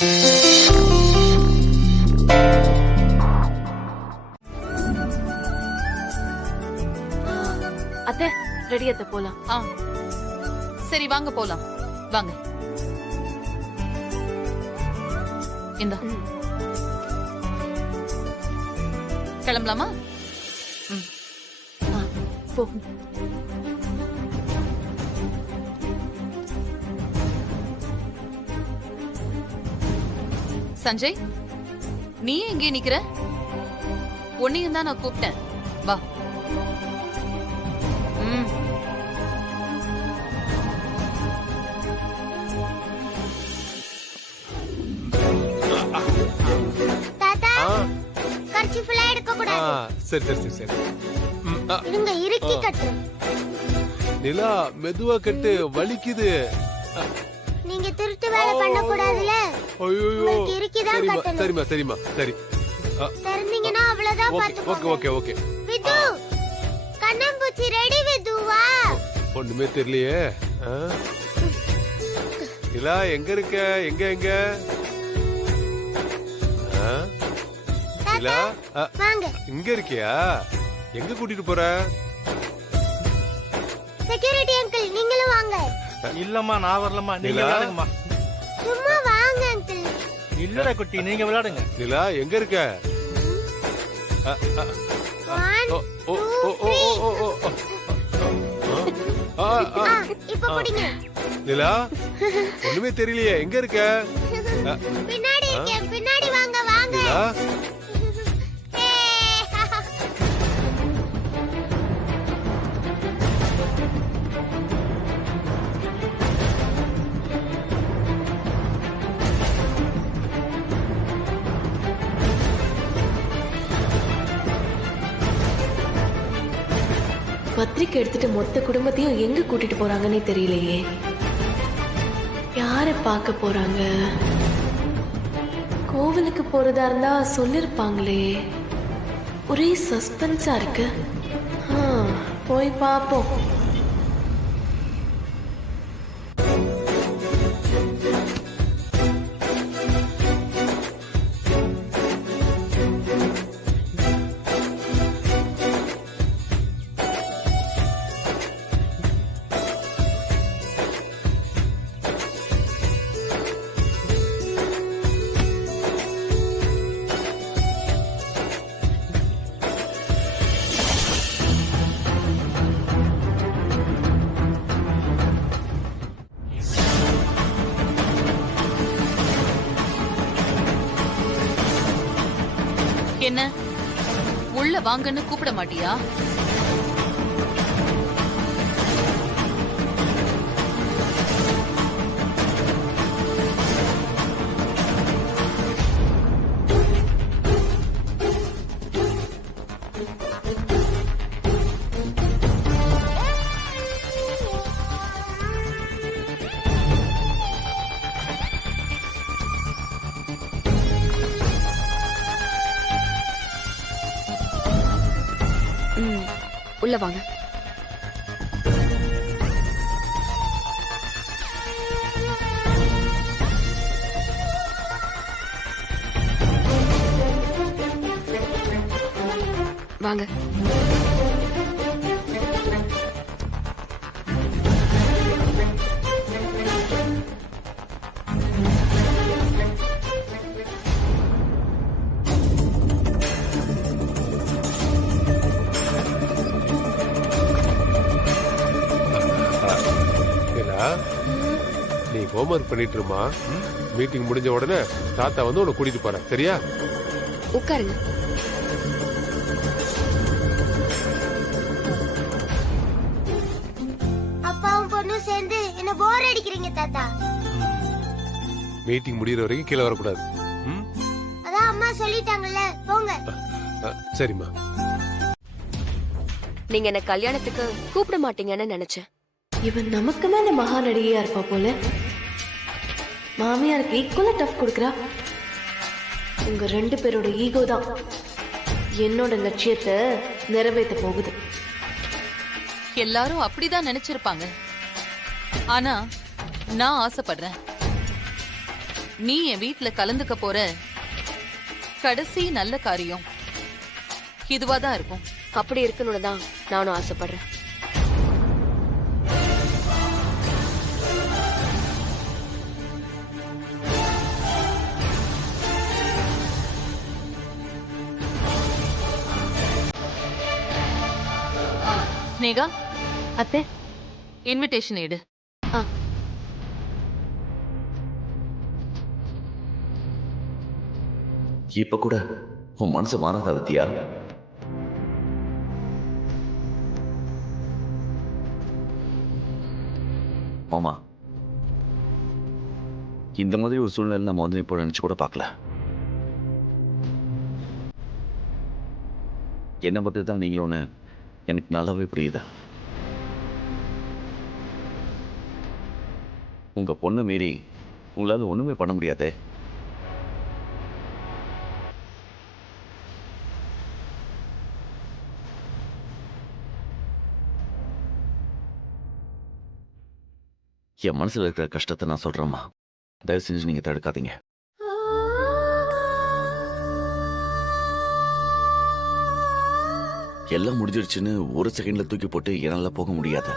அத்தை ரெடி அத்தை போலாம். சரி வாங்க போலாம் வாங்க. இந்த கிளம்பலாமா? போ. சஞ்சய், நீ எங்கே நிக்கிற? உன்னையும் தான் நான் கூப்பிட்டேன், வா. தாத்தா கர்ச்சீஃப்ல எடுக்க கூடாது. சரி சரி சரி. இருங்க இறுக்கி கட்டு. நிலா மெதுவா கட்டு, வலிக்குது. நீங்க திருட்டு வேலை பண்ண கூடாதுல. ஐயோ உங்களுக்கு இறுக்கி தான் கட்டணும். சரிமா சரிமா சரி. தெரிஞ்சீங்கன்னா அவ்வளவுதான் பாத்துக்கோங்க. Okay okay okay. விது கண்ணம்பூச்சி ரெடி விது வா. ஒண்ணுமே தெரியலையே. நிலா எங்க இருக்க? எங்க எங்க? நிலா வாங்க. இங்க இருக்கியா? எங்க கூட்டிட்டு போற? செக்யூரிட்டி அங்கிள் நீங்களும் வாங்க. இல்லம்மா நான் வரலம்மா, நீங்க விளையாடுங்கம்மா. சும்மா வாங்க அங்கிள். இல்லடா குட்டி, நீங்க விளையாடுங்க. நிலா எங்க இருக்க? இப்ப புடிங்க. நிலா ஒண்ணுமே தெரியலையே, எங்க இருக்க? பின்னாடி இருக்கேன், பின்னாடி வாங்க வாங்க. நிலா பத்திரிக்கை எடுத்துட்டு மொத்த குடும்பத்தையும் எங்க கூட்டிட்டு போறாங்கன்னே தெரியலையே. யார பார்க்க போறாங்க? கோவிலுக்கு போறதா இருந்தா சொல்லிருப்பாங்களே. ஒரே சஸ்பென்ஸா இருக்கு. போய் பாப்போம். என்ன உள்ள வாங்கன்னு கூப்பிட மாட்டியா? உள்ள வாங்க. வாங்க. நீ ஹோம்வொர்க் பண்ணிட்டு இருமா. மீட்டிங் முடிஞ்ச உடனே தாத்தா வந்து உன்னை கூட்டிட்டு போறேன், சரியா? உட்காருங்க. அப்பாவும் பொண்ணும் சேர்ந்து என்ன போர் அடிக்கிறீங்க தாத்தா. மீட்டிங் முடியற வரைக்கும் கீழே வரக்கூடாது. அதான் அம்மா சொல்லிட்டாங்கல்ல, போங்க. சரிம்மா. நீங்க என்ன கல்யாணத்துக்கு கூப்பிட மாட்டீங்கன்னு நினைச்சேன். இவன் நமக்கு மேல மகா நடிகையா இருப்பா போல. மாமியாருக்கு ஈக்குவலா டஃப் கொடுக்கறா. உங்க ரெண்டு பேரோட ஈகோ தான் என்னோட லட்சியத்தை நிறைவேற்ற போகுது. எல்லாரும் அப்படிதான் நினைச்சிருப்பாங்க. ஆனா நான் ஆசைப்படுறேன். நீ என் வீட்ல கலந்துக்க போற கடைசி நல்ல காரியம் இதுவாதான் இருக்கும். அப்படி இருக்கணும்னு தான் நானும் ஆசைப்படுறேன். ஸ்னேகா, அத்தை. இன்விடேஷன் எடு. இப்ப கூட உன் மனசு மாறாத வித்தியா? மாமா, இந்த மாதிரி ஒரு சூழ்நிலை நம்ம வந்து இப்போ நினைச்சு கூட பார்க்கல. என்னை பற்றி தான் நீங்க ஒன்று எனக்கு நல்லாவே புரியுது. உங்க பொண்ணு மீறி உங்களால ஒண்ணுமே பண்ண முடியாதே. என் மனசுல இருக்கிற கஷ்டத்தை நான் சொல்றேம்மா, தயவு செஞ்சு நீங்க தடுக்காதீங்க. எல்லாம் முடிஞ்சிருச்சுன்னு ஒரு செகண்ட்ல தூக்கி போட்டு என்னால போக முடியாது.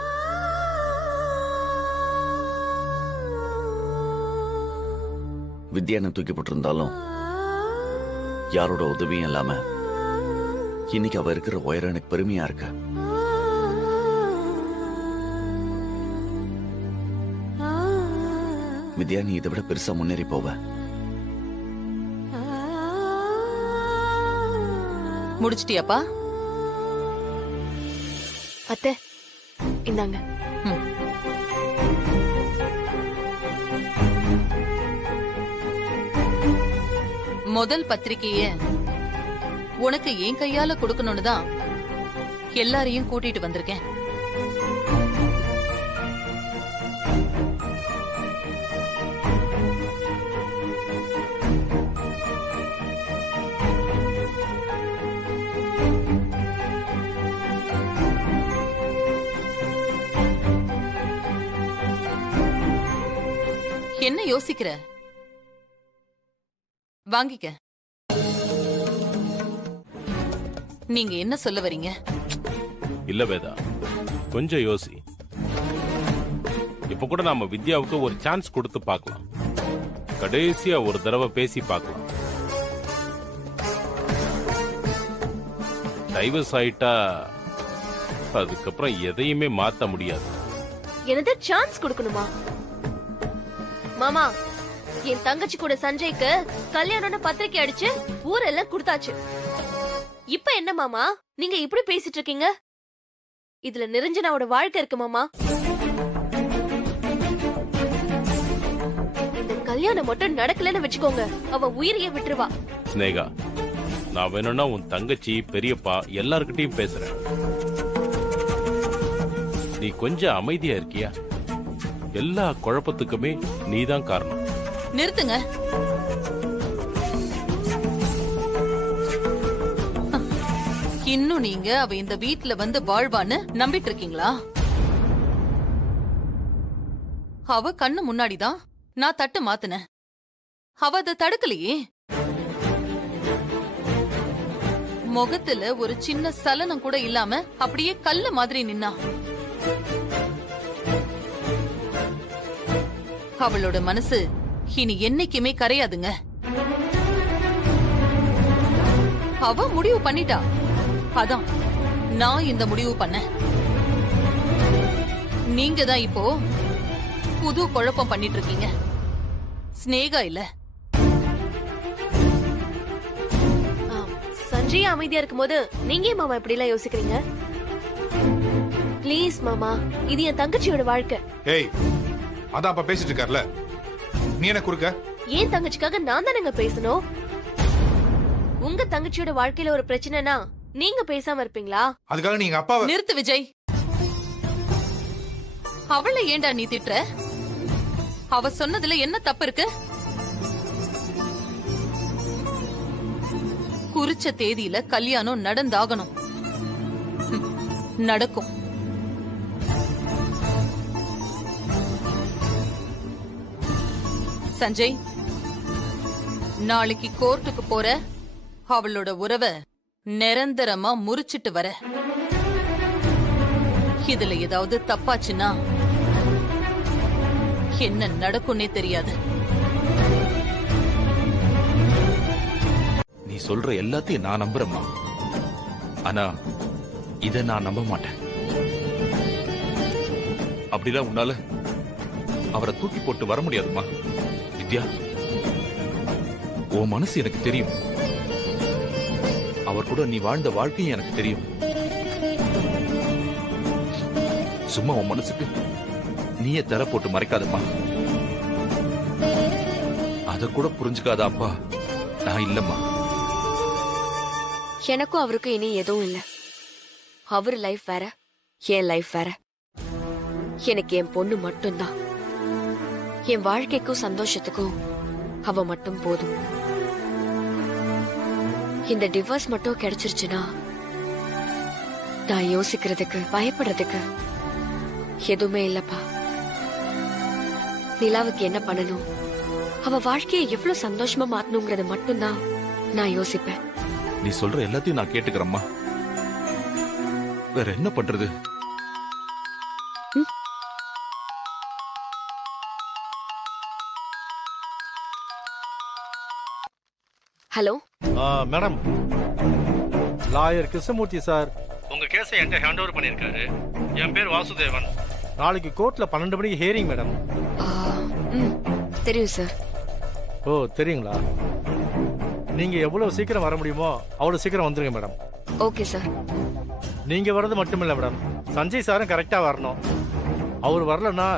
வித்யா என்ன தூக்கி போட்டிருந்தாலும் யாரோட உதவியும் இல்லாம இன்னைக்கு அவ இருக்கிற உயரம் எனக்கு பெருமையா இருக்கு. வித்யா, நீ இதை விட பெருசா முன்னேறி போவ. முடிச்சிட்டியாப்பா? அத்தை, இந்தாங்க. முதல் பத்திரிக்கைய உனக்கு என் கையால கொடுக்கணும்னு தான் எல்லாரையும் கூட்டிட்டு வந்திருக்கேன். என்ன யோசிக்கிற? வாங்கிக்க. நீங்க என்ன சொல்ல வரீங்க? இல்ல வேதா, கொஞ்சம் யோசி. இப்ப கூட நாம வித்யாவுக்கு ஒரு சான்ஸ் கொடுத்து பார்க்கலாம். கடைசியா ஒரு தடவை பேசி பார்க்கலாம். டைவர்ஸ் ஆயிட்டா அதுக்கப்புறம் எதையுமே மாத்த முடியாது. எனக்கு சான்ஸ் கொடுக்கணுமா? மாமா, என் தங்கச்சி கூட சஞ்சய்க்கு கல்யாணம்னு பத்திரிக்கை அடிச்சு ஊரெல்லாம் கொடுத்தாச்சு. இப்ப என்ன மாமா நீங்க இப்படி பேசிட்டு இருக்கீங்க? இதுல நிரஞ்சனாவோட வாழ்க்கை இருக்கு மாமா. இந்த கல்யாணம் மட்டும் நடக்கலன்னு வச்சுக்கோங்க, அவ உயிரையே விட்டுருவா. ஸ்னேகா, நான் வேணும்னா உன் தங்கச்சி, பெரியப்பா எல்லார்கிட்டயும் பேசுறேன். நீ கொஞ்சம் அமைதியா இருக்கியா? எல்லா குழப்பத்துக்குமே நீதான் காரணம். நிறுத்துங்க. இன்னும் நீங்க அவ இந்த வீட்ல வந்து வாழ்வான்னு நம்பிட்டு இருக்கீங்களா? அவ கண்ணு முன்னாடிதான் நான் தட்டு மாத்துனேன். அவ அதை தடுக்கலையே. முகத்துல ஒரு சின்ன சலனம் கூட இல்லாம அப்படியே கல்லு மாதிரி நின்னா. அவளோட மனசு இனி என்னைக்குமே கரையாதுங்க. அவ முடிவு பண்ணிட்டா, அதான் நான் இந்த முடிவு பண்ணேன். நீங்க தான் இப்போ புது குழப்பம் பண்ணிட்டு இருக்கீங்க. ஸ்னேகா இல்ல. சஞ்சய் அமைதியா இருக்கும்போது நீங்க ஏன் மாமா இப்படி எல்லாம் யோசிக்கிறீங்க? ப்ளீஸ் மாமா, இது என் தங்கச்சியோட வாழ்க்கை. ஏய், அதான் அப்ப பேசிட்டு இருக்கார்ல, நீ என்ன குறுக்க? ஏன் தங்கச்சிக்காக நான் தானங்க பேசணும்? உங்க தங்கச்சியோட வாழ்க்கையில ஒரு பிரச்சனைனா நீங்க பேசாம இருப்பீங்களா? அதுக்காக நீங்க அப்பாவை நிறுத்து விஜய். அவளை ஏண்டா நீ திட்டுற? அவ சொன்னதுல என்ன தப்பு இருக்கு? குறிச்ச தேதியில கல்யாணம் நடந்தாகணும். நடக்கும். சஞ்சய், நாளைக்கு கோர்ட்டுக்கு போற அவளோட உறவை நிரந்தரமா முறிச்சிட்டு வர. இதுல ஏதாவது தப்பாச்சுன்னா என்ன நடக்கும்னே தெரியாது. நீ சொல்ற எல்லாத்தையும் நான் நம்புறேம்மா. ஆனா இத நான் நம்ப மாட்டேன். அப்படிலாம் உன்னால அவரை தூக்கி போட்டு வர முடியாதுமா. வித்யா, உன் மனசு எனக்கு தெரியும். அவர் கூட நீ வாழ்ந்த வாழ்க்கையும் எனக்கு தெரியும். சும்மா உன் மனசுக்கு நீயே தர போட்டு மறைக்காதம்மா. அத கூட புரிஞ்சுக்காத அப்பா நான் இல்லம்மா. எனக்கும் அவருக்கும் இனி எதுவும் இல்ல. அவர் லைஃப் வேற, என் லைஃப் வேற. எனக்கு என் பொண்ணு மட்டும்தான். என் வாழ்க்கைக்கும் சந்தோஷத்துக்கும் அவ மட்டும் போதும். இந்த டிவோர்ஸ் மட்டும் கிடைச்சிருச்சுன்னா நான் யோசிக்கிறதுக்கு பயப்படுறதுக்கு எதுவுமே இல்லப்பா. நிலாவுக்கு என்ன பண்ணணும், அவ வாழ்க்கையை எவ்வளவு சந்தோஷமா மாத்தணுங்கிறது மட்டும்தான் நான் யோசிப்பேன். நீ சொல்ற எல்லாத்தையும் நான் கேட்டுக்கிறேம்மா. வேற என்ன பண்றது? Hello madam, lawyer Krishnamurthy sir உங்க கேஸை என்கிட்ட ஹேண்ட் ஓவர் பண்ணியிருக்காரு. என் பேர் வாசுதேவன். நாளைக்கு கோர்ட்ல 12 மணிக்கு ஹியரிங் மேடம். தெரியும் சார். ஓ, தெரியுங்களா? நீங்க எவ்வளவு சீக்கிரம் வர முடியுமோ அவ்வளவு சீக்கிரம் வந்துருங்க மேடம். Okay sir. நீங்க வர்றது மட்டுமில்ல மேடம், சஞ்சய் சாரும் கரெக்டா வரணும். அவர் வரலன்னா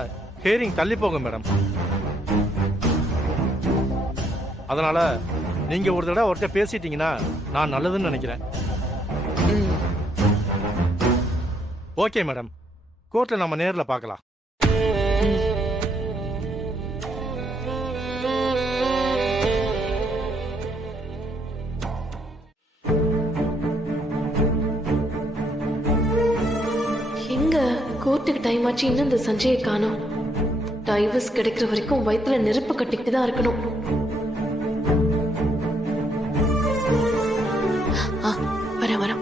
ஹியரிங் தள்ளி போகும் மேடம். அதனால நீங்க ஒரு தடவை அவர்கிட்ட பேசிட்டீங்கன்னா நான் நல்லதுன்னு நினைக்கிறேன். ஓகே மேடம், கோர்ட்ல நம்ம நேர்ல பார்க்கலாம். எங்க கோர்ட்டுக்கு டைம் ஆச்சு, இன்னும் இந்த சஞ்சயை காணோம். டைவர்ஸ் கிடைக்கிற வரைக்கும் வயித்துல நெருப்பு கட்டிக்கிட்டு தான் இருக்கணும். வரேன் வரேன்.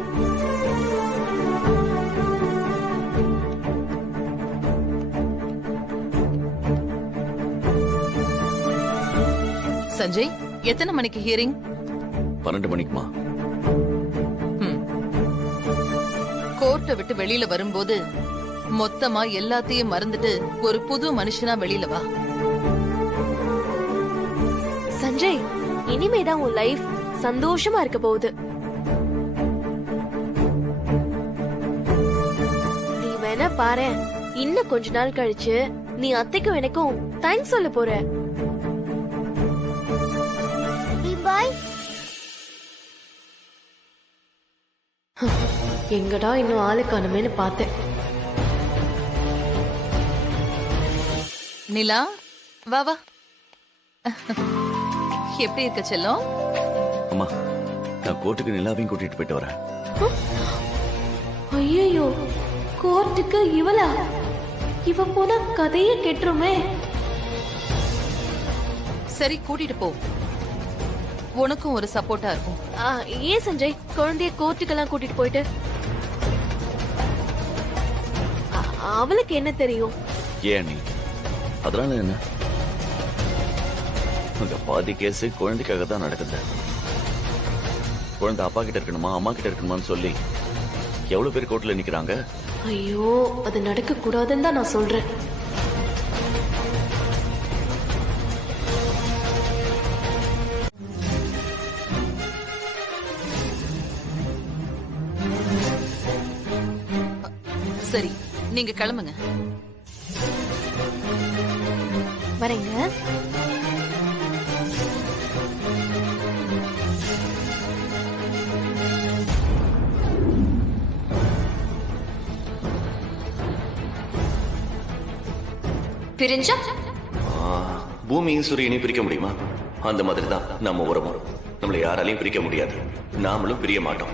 சஞ்சய், எத்தனை மணிக்கு ஹியரிங்? 12 மணிக்குமா? கோர்ட்டை விட்டு வெளியில வரும்போது மொத்தமா எல்லாத்தையும் மறந்துட்டு ஒரு புது மனுஷனா வெளியில வா. சஞ்சய், இனிமேதான் உன் லைஃப் சந்தோஷமா இருக்க போகுது. நீ வேணா பாரு, இன்னும் கொஞ்ச நாள் கழிச்சு நீ அத்தைக்கும் எனக்கும் தேங்க்ஸ் சொல்ல போற. பாய். எங்கடா இன்னும் ஆளு காணுமேன்னு பார்த்தேன். நிலா, வா வா. எப்படி இருக்க செல்லம்? அம்மா, நான் கோர்ட்டுக்கு நிலாவையும் கூட்டிட்டு போயிட்டு வரேன். ஐயோ, கோர்ட்டுக்கு இவளா? இவ போன கதையே கெட்டுருமே. சரி, கூட்டிட்டு போ. உனக்கும் ஒரு சப்போர்ட்டா இருக்கும். ஏன் சஞ்சய் குழந்தைய கோர்ட்டுக்கெல்லாம் கூட்டிட்டு போயிட்டு? அவளுக்கு என்ன தெரியும்? ஏன் நீ அதனால என்ன? உங்க பாதி கேஸ் குழந்தைக்காக தான் நடக்குது. குழந்தை அப்பா கிட்ட இருக்கணுமா அம்மா கிட்ட இருக்கணுமான்னு சொல்லி எவ்வளவு பேர் கோர்ட்ல நிக்கிறாங்க. ஐயோ, அது நடக்க கூடாதுன்னு தான் நான் சொல்றேன். சரி, நீங்க கிளம்புங்க. வரேங்க. பிரிஞ்சா பூமியும் சூரியனையும் பிரிக்க முடியுமா? அந்த மாதிரி தான் நம்ம உறவும். நம்மளை யாராலையும் பிரிக்க முடியாது. நாமளும் பிரிய மாட்டோம்.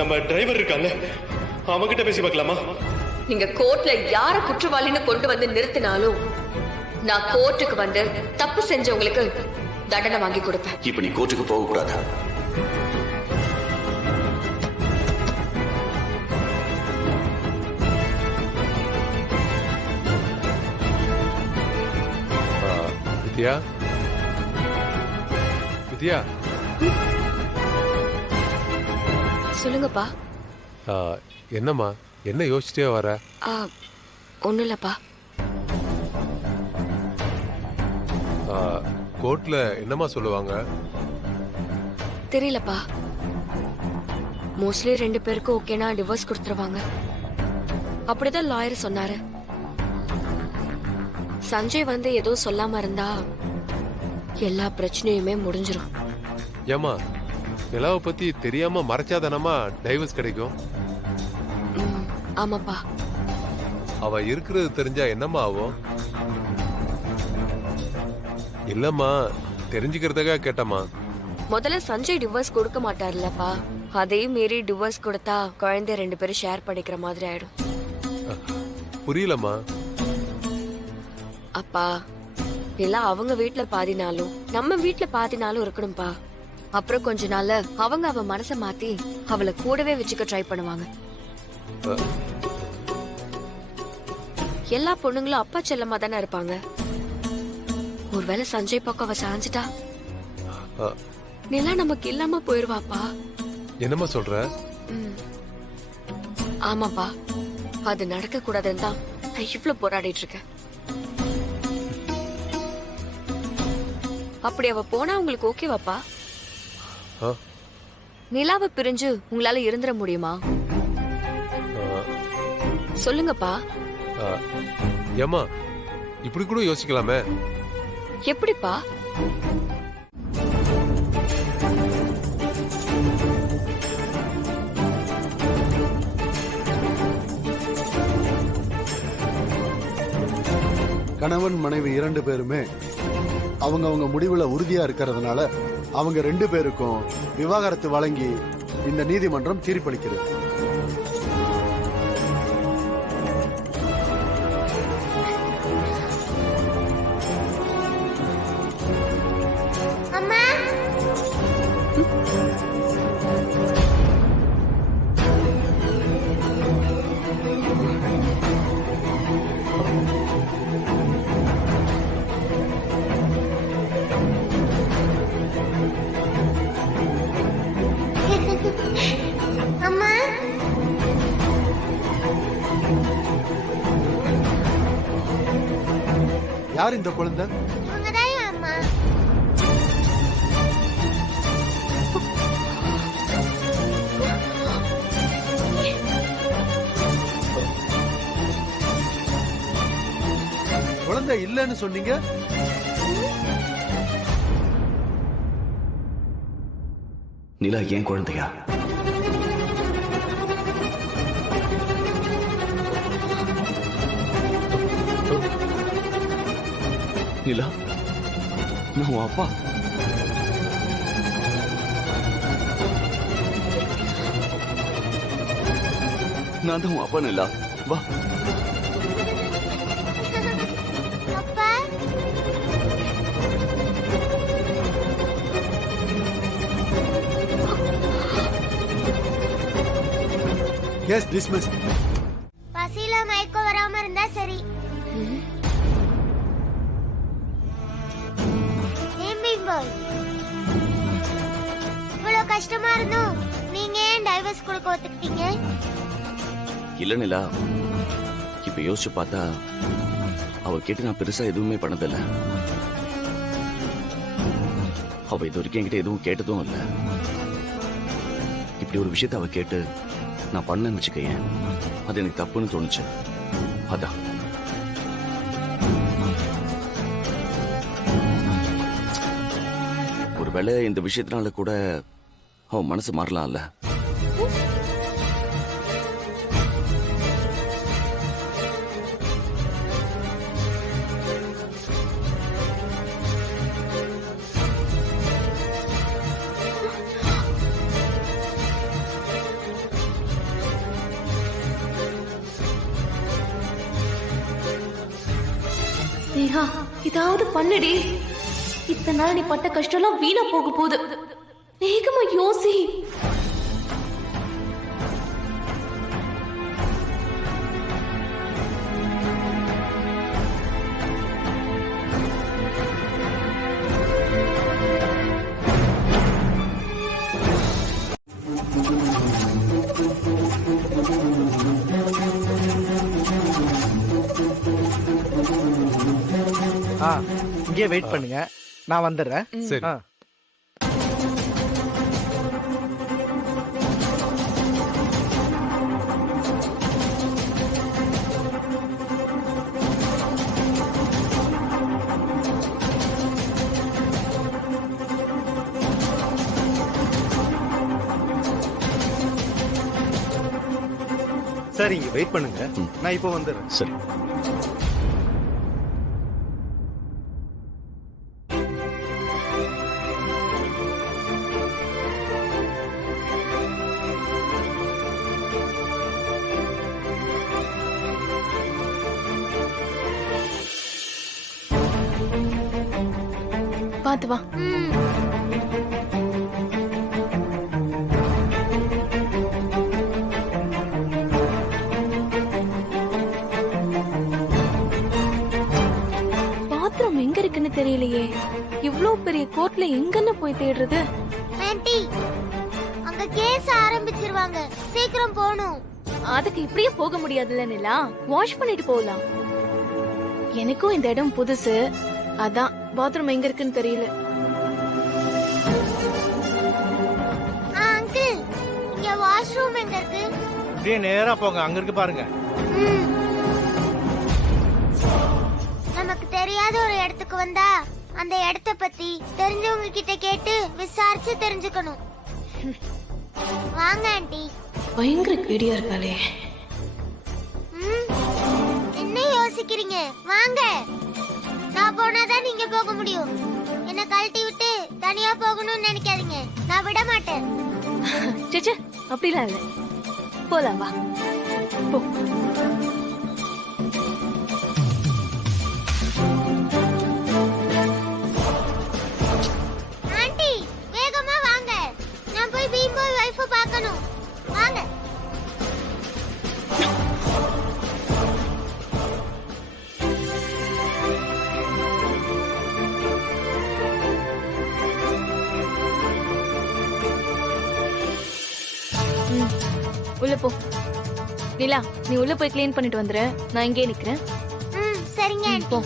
நம்ம டிரைவர் இருக்காங்க, அவங்கிட்ட பேசி பார்க்கலாமா? நீங்க கோர்ட்ல யார குற்றவாளின்னு கொண்டு வந்து நிறுத்தினாலும் நான் கோர்ட்டுக்கு வந்து தப்பு செஞ்சவங்களுக்கு தண்டனை வாங்கி கொடுப்பேன். இப்ப நீ கோர்ட்டுக்கு போக கூடாது. வித்யா, வித்யா, சொல்லுங்கப்பா. என்னம்மா, என்ன யோசிச்சிட்டே வர? ஒண்ணும் இல்லப்பா. கோர்ட்ல என்னம்மா சொல்லுவாங்க? தெரியலப்பா. மோஸ்ட்லி 2 பேருக்கும் ஓகேனா டிவோர்ஸ் கொடுத்துருவாங்க. அப்படிதான் லாயர் சொன்னாரு. சஞ்சய் வந்து ஏதோ சொல்லாம இருந்தா எல்லா பிரச்சனையுமே முடிஞ்சிரும். ஏமா, நிலாவை பத்தி தெரியாம மறைச்சாதானமா டைவர்ஸ் கிடைக்கும்? ஆமாப்பா. அவ இருக்கிறது தெரிஞ்சா என்னம்மா ஆகும்? இல்லம்மா, தெரிஞ்சுக்கிறதுக்காக கேட்டம்மா. முதல்ல சஞ்சய் டிவோர்ஸ் கொடுக்க மாட்டார்லப்பா. அதே மீறி டிவோர்ஸ் கொடுத்தா குழந்தை 2 பேரும் ஷேர் பண்ணிக்கிற மாதிரி ஆயிடும். புரியலம்மா. அப்பா, இல்ல அவங்க வீட்டுல பாதினாலும் நம்ம வீட்டுல பாதினாலும் இருக்கணும்பா. அப்புறம் கொஞ்ச நாள்ல அவங்க அவ மனச மாத்தி அவளை கூடவே வச்சுக்க ட்ரை பண்ணுவாங்க. எல்லா பொண்ணுங்களும் அப்பா செல்லமா தானே இருப்பாங்க. ஒருவேளை சஞ்சய் பக்கம் அவ சாஞ்சிட்டா நிலா நமக்கு இல்லாம போயிருவாப்பா. என்னம்மா சொல்ற? ஆமாப்பா, அது நடக்க கூடாதுன்னு தான் நான் இவ்வளவு போராடிட்டு இருக்கேன். அப்படி அவ போனா உங்களுக்கு ஓகேவாப்பா? நிலாவை பிரிஞ்சு உங்களால இருந்துட முடியுமா? சொல்லுங்கப்பா. ஏமா, இப்படி கூட யோசிக்கலாமே. எப்படிப்பா? கணவன் மனைவி 2 பேருமே அவங்க முடிவுல உறுதியா இருக்கிறதுனால அவங்க 2 பேருக்கும் விவாகரத்து வழங்கி இந்த நீதிமன்றம் தீர்ப்பளிக்கிறது. அம்மா, அம்மா, யார் இந்த குழந்தை? இவங்கதான் என் அம்மா. குழந்தை இல்லன்னு சொன்னீங்க. நிலா ஏன் குழந்தையா? நிலா, நான் உன் அப்பா. நான் தான் உன் அப்பா. நிலா, வா. அப்பா, கேஸ் டிஸ்மிஸ். பசியில மயக்கம் வராம இருந்தா சரி. இவ்வளவு கஷ்டமா இருந்தும் நீங்க ஏன் டைவர்ஸ் கொடுக்க ஒத்துக்கிட்டீங்க? இல்ல நிலா, இப்ப யோசிச்சு பார்த்தா அவ கேட்டு நான் பெருசா எதுவுமே பண்ணதில்ல. அவ இது வரைக்கும் என்கிட்ட எதுவும் கேட்டதும் இல்ல. இப்படி ஒரு விஷயத்த அவ கேட்டு நான் பண்ணேன்னு வச்சுக்கேன், அது எனக்கு தப்புன்னு தோணுச்சு. அதான் ஒருவேளை இந்த விஷயத்தினால கூட அவன் மனசு மாறலாம்ல. நேஹா ஏதாவது பண்ணுடி. இத்தனை நாள் நீ பட்ட கஷ்டம்லாம் வீணா போக போகுது. வேகமா யோசி. இங்கே வெயிட் பண்ணுங்க, நான் வந்துடுறேன். சரி. சரி, இங்க வெயிட் பண்ணுங்க, நான் இப்போ வந்துடுறேன். சரி. பாத்து வா. பாத்ரூம் எங்க இருக்குன்னு தெரியலையே. இவ்ளோ பெரிய கோர்ட்ல எங்கன்னு போய் தேடுறது? ஆன்ட்டி, அங்க கேஸ் ஆரம்பிச்சிருவாங்க, சீக்கிரம் போகணும். அதுக்கு இப்படியே போக முடியாதுல்ல நிலா. வாஷ் பண்ணிட்டு போகலாம். எனக்கும் இந்த இடம் புதுசு, அதான் பாத்ரூம் எங்க இருக்குன்னு தெரியல. அங்கிள், இங்க வாஷ்ரூம் எங்க இருக்கு? அப்படியே நேரா போங்க, அங்க இருக்கு பாருங்க. நமக்கு தெரியாத ஒரு இடத்துக்கு வந்தா அந்த இடத்த பத்தி தெரிஞ்சவங்க கிட்ட கேட்டு விசாரிச்சு தெரிஞ்சுக்கணும். வாங்க ஆண்டி. பயங்கர கேடியா இருக்காளே. என்ன யோசிக்கிறீங்க? வாங்க. நான் போனாதான் நீங்க போக முடியும். என்ன கழட்டி விட்டு தனியா போகணும்னு நினைக்காதீங்க, நான் விட மாட்டேன். சேச்சே, அப்படிலாம் இல்ல. போலாம் வா. போ. ஆண்டி, வேகமா வாங்க. நான் போய் பீம்போய் வைஃபை பார்க்கணும். வாங்க. உள்ள போ. நிலா, நீ உள்ள போய் க்ளீன் பண்ணிட்டு வந்துரு. நான் இங்கே நிக்கிறேன். சரிங்க ஆண்டி. போ.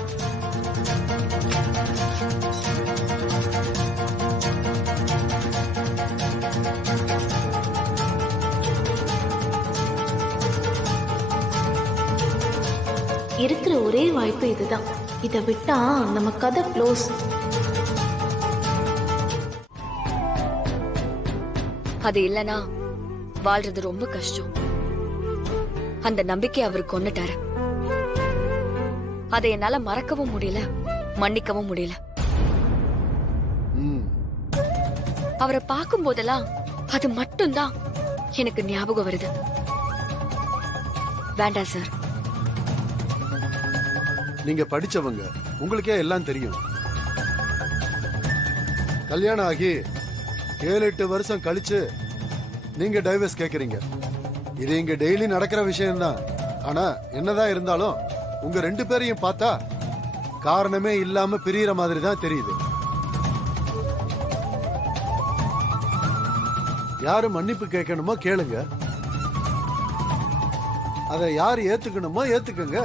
இருக்கிற ஒரே வாய்ப்பு இதுதான். இதை விட்டா நம்ம கதை க்ளோஸ். அது இல்லனா வாழ்றது ரொம்ப கஷ்டம். அந்த நம்பிக்கை அவர் கொன்னுட்டாரு. அதை என்னால மறக்கவும் முடியல, மன்னிக்கவும் முடியல. அவரை பார்க்கும் போதெல்லாம் அது மட்டும்தான் எனக்கு ஞாபகம் வருது. வேண்டாம் சார். நீங்க படிச்சவங்க, உங்களுக்கே எல்லாம் தெரியும். கல்யாணம் ஆகி 7-8 வருஷம் கழிச்சு நீங்க டைவர்ஸ் கேக்குறீங்க. இது இங்க டெய்லி நடக்கிற விஷயம்தான். ஆனா என்னதான் இருந்தாலும் உங்க 2 பேரையும் பார்த்தா காரணமே இல்லாம பிரியற மாதிரி தான் தெரியுது. யாரு மன்னிப்பு கேட்கணுமோ கேளுங்க, அதை யார் ஏத்துக்கணுமோ ஏத்துக்குங்க.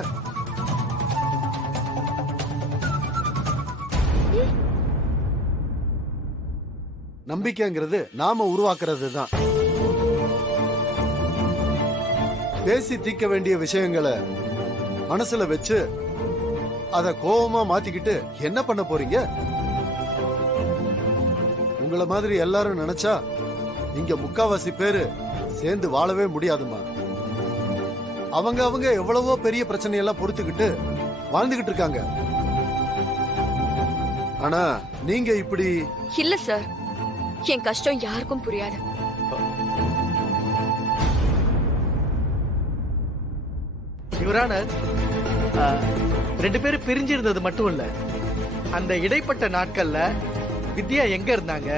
நம்பிக்கைங்கிறது நாம உருவாக்குறது தான். பேசி தீர்க்க வேண்டிய விஷயங்களை மனசுல வச்சு அத கோபமா மாத்திக்கிட்டு என்ன பண்ண போறீங்க? உங்கள மாதிரி எல்லாரும் நினைச்சா இங்க முக்காவாசி பேரு சேர்ந்து வாழவே முடியாதுமா. அவங்க எவ்வளவோ பெரிய பிரச்சனையெல்லாம் பொறுத்துக்கிட்டு வாழ்ந்துகிட்டு இருக்காங்க. ஆனா நீங்க இப்படி இல்ல சார், என் கஷ்டம் யாருக்கும் புரியாது. யுவர் ஆனர், ரெண்டு பேரும் பிரிஞ்சு இருந்தது மட்டும் இல்ல, அந்த இடைப்பட்ட நாட்கள்ல வித்யா எங்க இருந்தாங்க,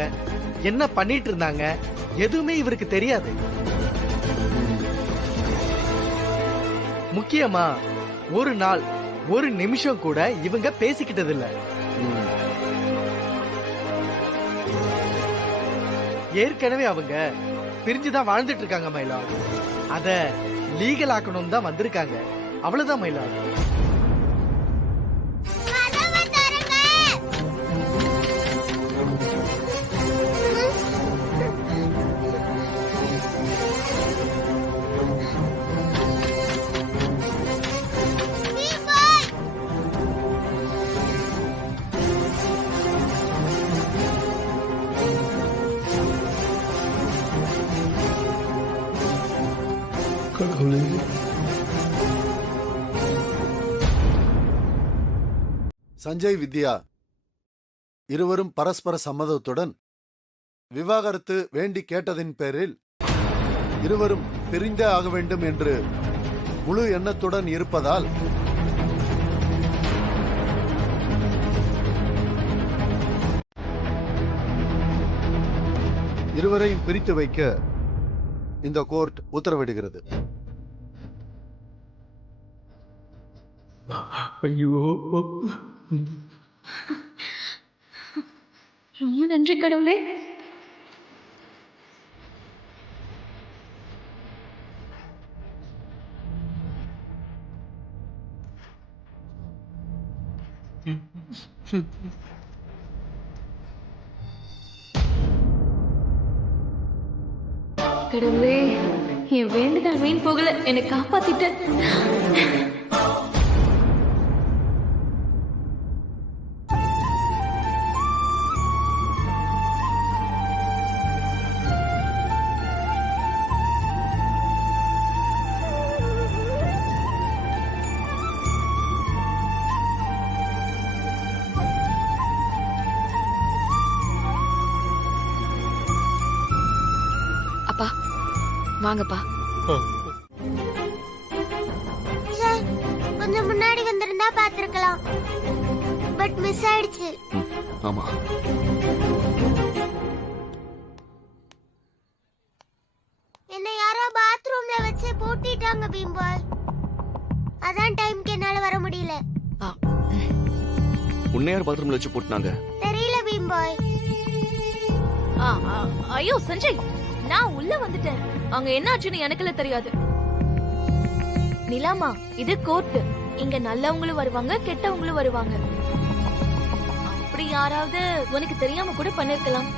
என்ன பண்ணிட்டு இருந்தாங்க, எதுவுமே இவருக்கு தெரியாது. முக்கியமா ஒரு நாள் ஒரு நிமிஷம் கூட இவங்க பேசிக்கிட்டது இல்ல. ஏற்கனவே அவங்க பிரிஞ்சுதான் வாழ்ந்துட்டு இருக்காங்க மயிலாட். அத லீகல் ஆக்கணும் தான் வந்திருக்காங்க, அவ்வளவுதான் மயிலாட். சஞ்சய் வித்யா இருவரும் பரஸ்பர சம்மதத்துடன் விவாகரத்து வேண்டி கேட்டதின் பேரில் இருவரும் பிரிந்தே ஆக வேண்டும் என்று முழு எண்ணத்துடன் இருப்பதால் இருவரையும் பிரித்து வைக்க இந்த கோர்ட் உத்தரவிடுகிறது. ஐயோ, ரொம்ப நன்றி கடவுளே. கடவுளே, என் வேண்டுதல் வீண் போகல, என்னை காப்பாத்திட்ட. அப்பா வாங்கப்பா. கொஞ்சம் முன்னாடி வந்திருந்தா பாத்திருக்கலாம், பட் மிஸ் ஆயிடுச்சு. ஆமா, என்ன யாரோ பாத்ரூம்ல வச்சு பூட்டிட்டாங்க பீம்பாய். அதான் டைம்க்கு என்னால வர முடியல. உன்னை யார் பாத்ரூம்ல வச்சு போட்டுனாங்க? தெரியல பீம்பாய். ஐயோ சஞ்சய், நான் உள்ள வந்துட்டேன். அங்க என்ன ஆச்சுன்னு எனக்குல தெரியாது. நிலாமா, இது கோர்ட். இங்க நல்லவங்களும் வருவாங்க, கெட்டவங்களும் வருவாங்க. அப்படி யாராவது உனக்கு தெரியாம கூட பண்ணிருக்கலாம்.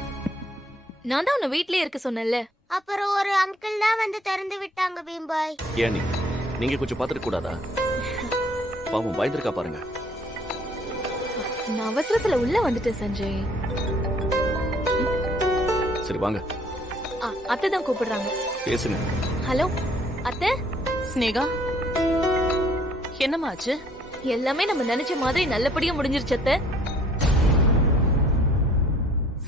நான் தான் உன்னை வீட்லயே இருக்க சொன்னேன்ல. அப்புறம் ஒரு அங்கிள் தான் வந்து திறந்து விட்டாங்க பீம்பாய். ஏன் நீங்க கொஞ்சம் பாத்துக்க கூடாதா? பாவம் பயந்துருக்கா பாருங்க. நான் அவசரத்துல உள்ள வந்துட்டேன் சஞ்சய். சரி வாங்க. அத்தை தான் கூப்பிடுறாங்க, பேசுங்க. ஹலோ அத்தை. ஸ்னேகா, என்னமாச்சு? எல்லாமே நம்ம நினைச்ச மாதிரி நல்லபடியா முடிஞ்சிருச்சு அத்தை.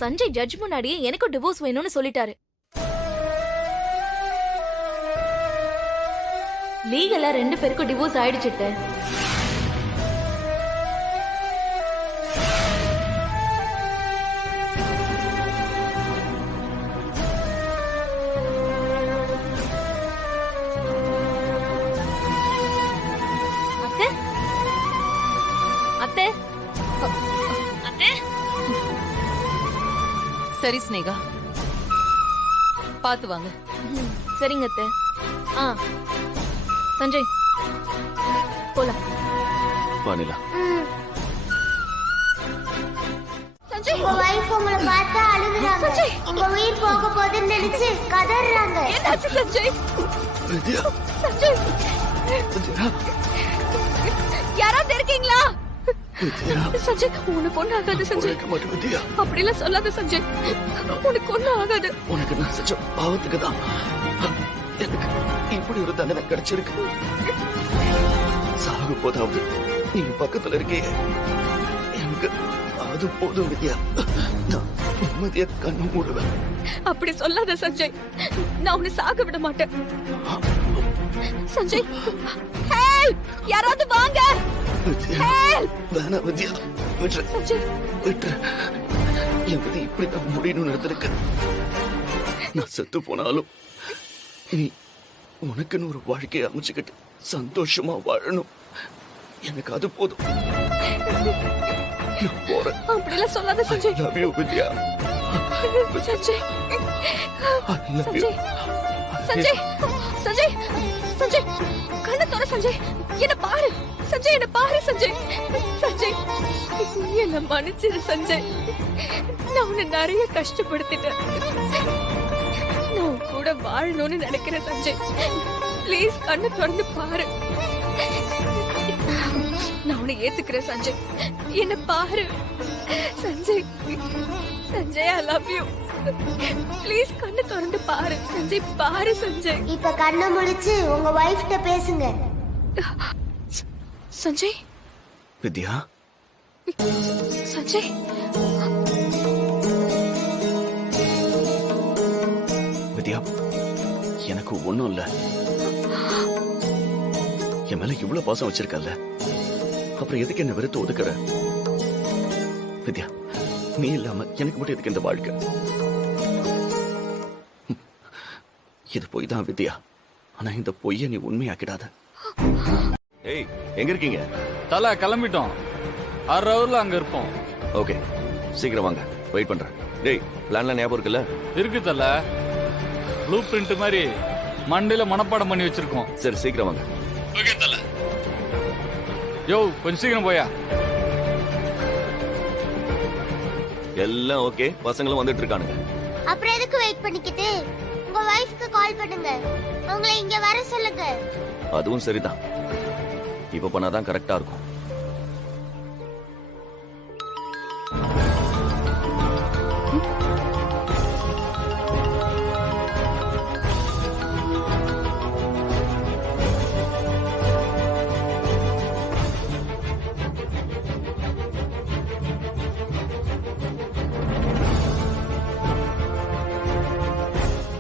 சஞ்சய் ஜட்ஜ் முன்னாடியே எனக்கு டிவோர்ஸ் வேணும்னு சொல்லிட்டாரு. லீகலா 2 பேருக்கும் டிவோர்ஸ் ஆயிடுச்சு அத்தை. சரி ஸ்னேகா, பாத்து வாங்க. சரிங்க அத்தை. சஞ்சய் போலாம். வானிலா, சஞ்சய் உங்க வைஃப் உங்களை பார்த்தா அழுகுறாங்க. உங்க உயிர் போக போகுதுன்னு நினைச்சு கதறாங்க. என்னாச்சு சஞ்சய்? சஞ்சய், யாராவது இருக்கீங்களா? சஞ்சய், உனக்கு ஒண்ணு ஆகாது சஞ்சய். அப்படிலாம் சொல்லாத சஞ்சய், உனக்கு ஒண்ணு ஆகாது. உனக்கு நான் செஞ்ச பாவத்துக்கு தான் எனக்கு இப்படி ஒரு தண்டனை கிடைச்சிருக்கு. சாகும் போதாவது நீங்க பக்கத்துல இருக்கீங்க, எனக்கு அது போதும் வித்யா. நான் நிம்மதியா கண்ணு மூடுவேன். அப்படி சொல்லாத சஞ்சய், நான் உன்னை சாக விட மாட்டேன். சஞ்சய் ஹெல்ப் யாராவது வாங்க ஹெல்ப் வேணாம் வித்யா, விட்டுரு. சஞ்சய் விட்டுரு. என் விதி இப்படிதான் முடியணும்னு இருந்திருக்கு. நான் செத்து போனாலும் நீ உனக்குன்னு ஒரு வாழ்க்கையை அமைச்சுக்கிட்டு சந்தோஷமா வாழணும். எனக்கு அது போதும். நான் போறேன். அப்படிலாம் சொல்லாத Sanjay. I love you, Vidya. Sanjay I love you. Sanjay Sanjay Sanjay கண்ணை தோற சஞ்சய், என்ன பாரு சஞ்சய், என்ன பாரு சஞ்சய். சஞ்சய் என்ன மன்னிச்சிரு சஞ்சய், நான் உன்னை நிறைய கஷ்டப்படுத்திட்டேன். நான் உன் கூட வாழணும்னு நினைக்கிறேன் சஞ்சய். ப்ளீஸ் கண்ணை திறந்து பாரு. நான் உன்னை ஏத்துக்கிறேன் சஞ்சய், என்ன பாரு Sanjay. Sanjay I love you. Please கண்ணை திறந்து பாரு சஞ்சய், பாரு சஞ்சய். இப்ப கண்ணை முடிச்சு உங்க வைஃப்ட்ட பேசுங்க. சஞ்சய் வித்யா, சஞ்சய் வித்யா, எனக்கு ஒண்ணும் இல்ல. என் மேல இவ்வளவு பாசம் வச்சிருக்கல, அப்புறம் எதுக்கு என்ன வெறுத்து ஒதுக்குற? வித்யா, நீ இல்லாம எனக்கு மட்டும் எதுக்கு இந்த வாழ்க்கை? இது பொய் தான் வித்யா, ஆனா இந்த பொய்ய நீ உண்மையாக்கிடாத. ஏய், எங்க இருக்கீங்க? தல கிளம்பிட்டோம். 6 ஹவர்ல அங்க இருப்போம். ஓகே, சீக்கிரம் வாங்க, வெயிட் பண்றேன். டேய், பிளான்ல ஞாபகம் இருக்குல்ல? இருக்கு தல, ப்ளூ பிரிண்ட் மாதிரி மண்டையில மனப்பாடம் பண்ணி வச்சிருக்கோம். சரி, சீக்கிரம் வாங்க. ஓகே தல. யோ, கொஞ்சம் சீக்கிரம் போயா. எல்லாம் ஓகே, பசங்களும் வந்துட்டு இருக்கானுங்க. அப்புறம் எதுக்கு வெயிட் பண்ணிக்கிட்டு உங்க வைஃப்க்கு கால் பண்ணுங்க, அவங்கள இங்க வர சொல்லுங்க. அதுவும் சரிதான், இப்ப பண்ணாதான் கரெக்டா இருக்கும்.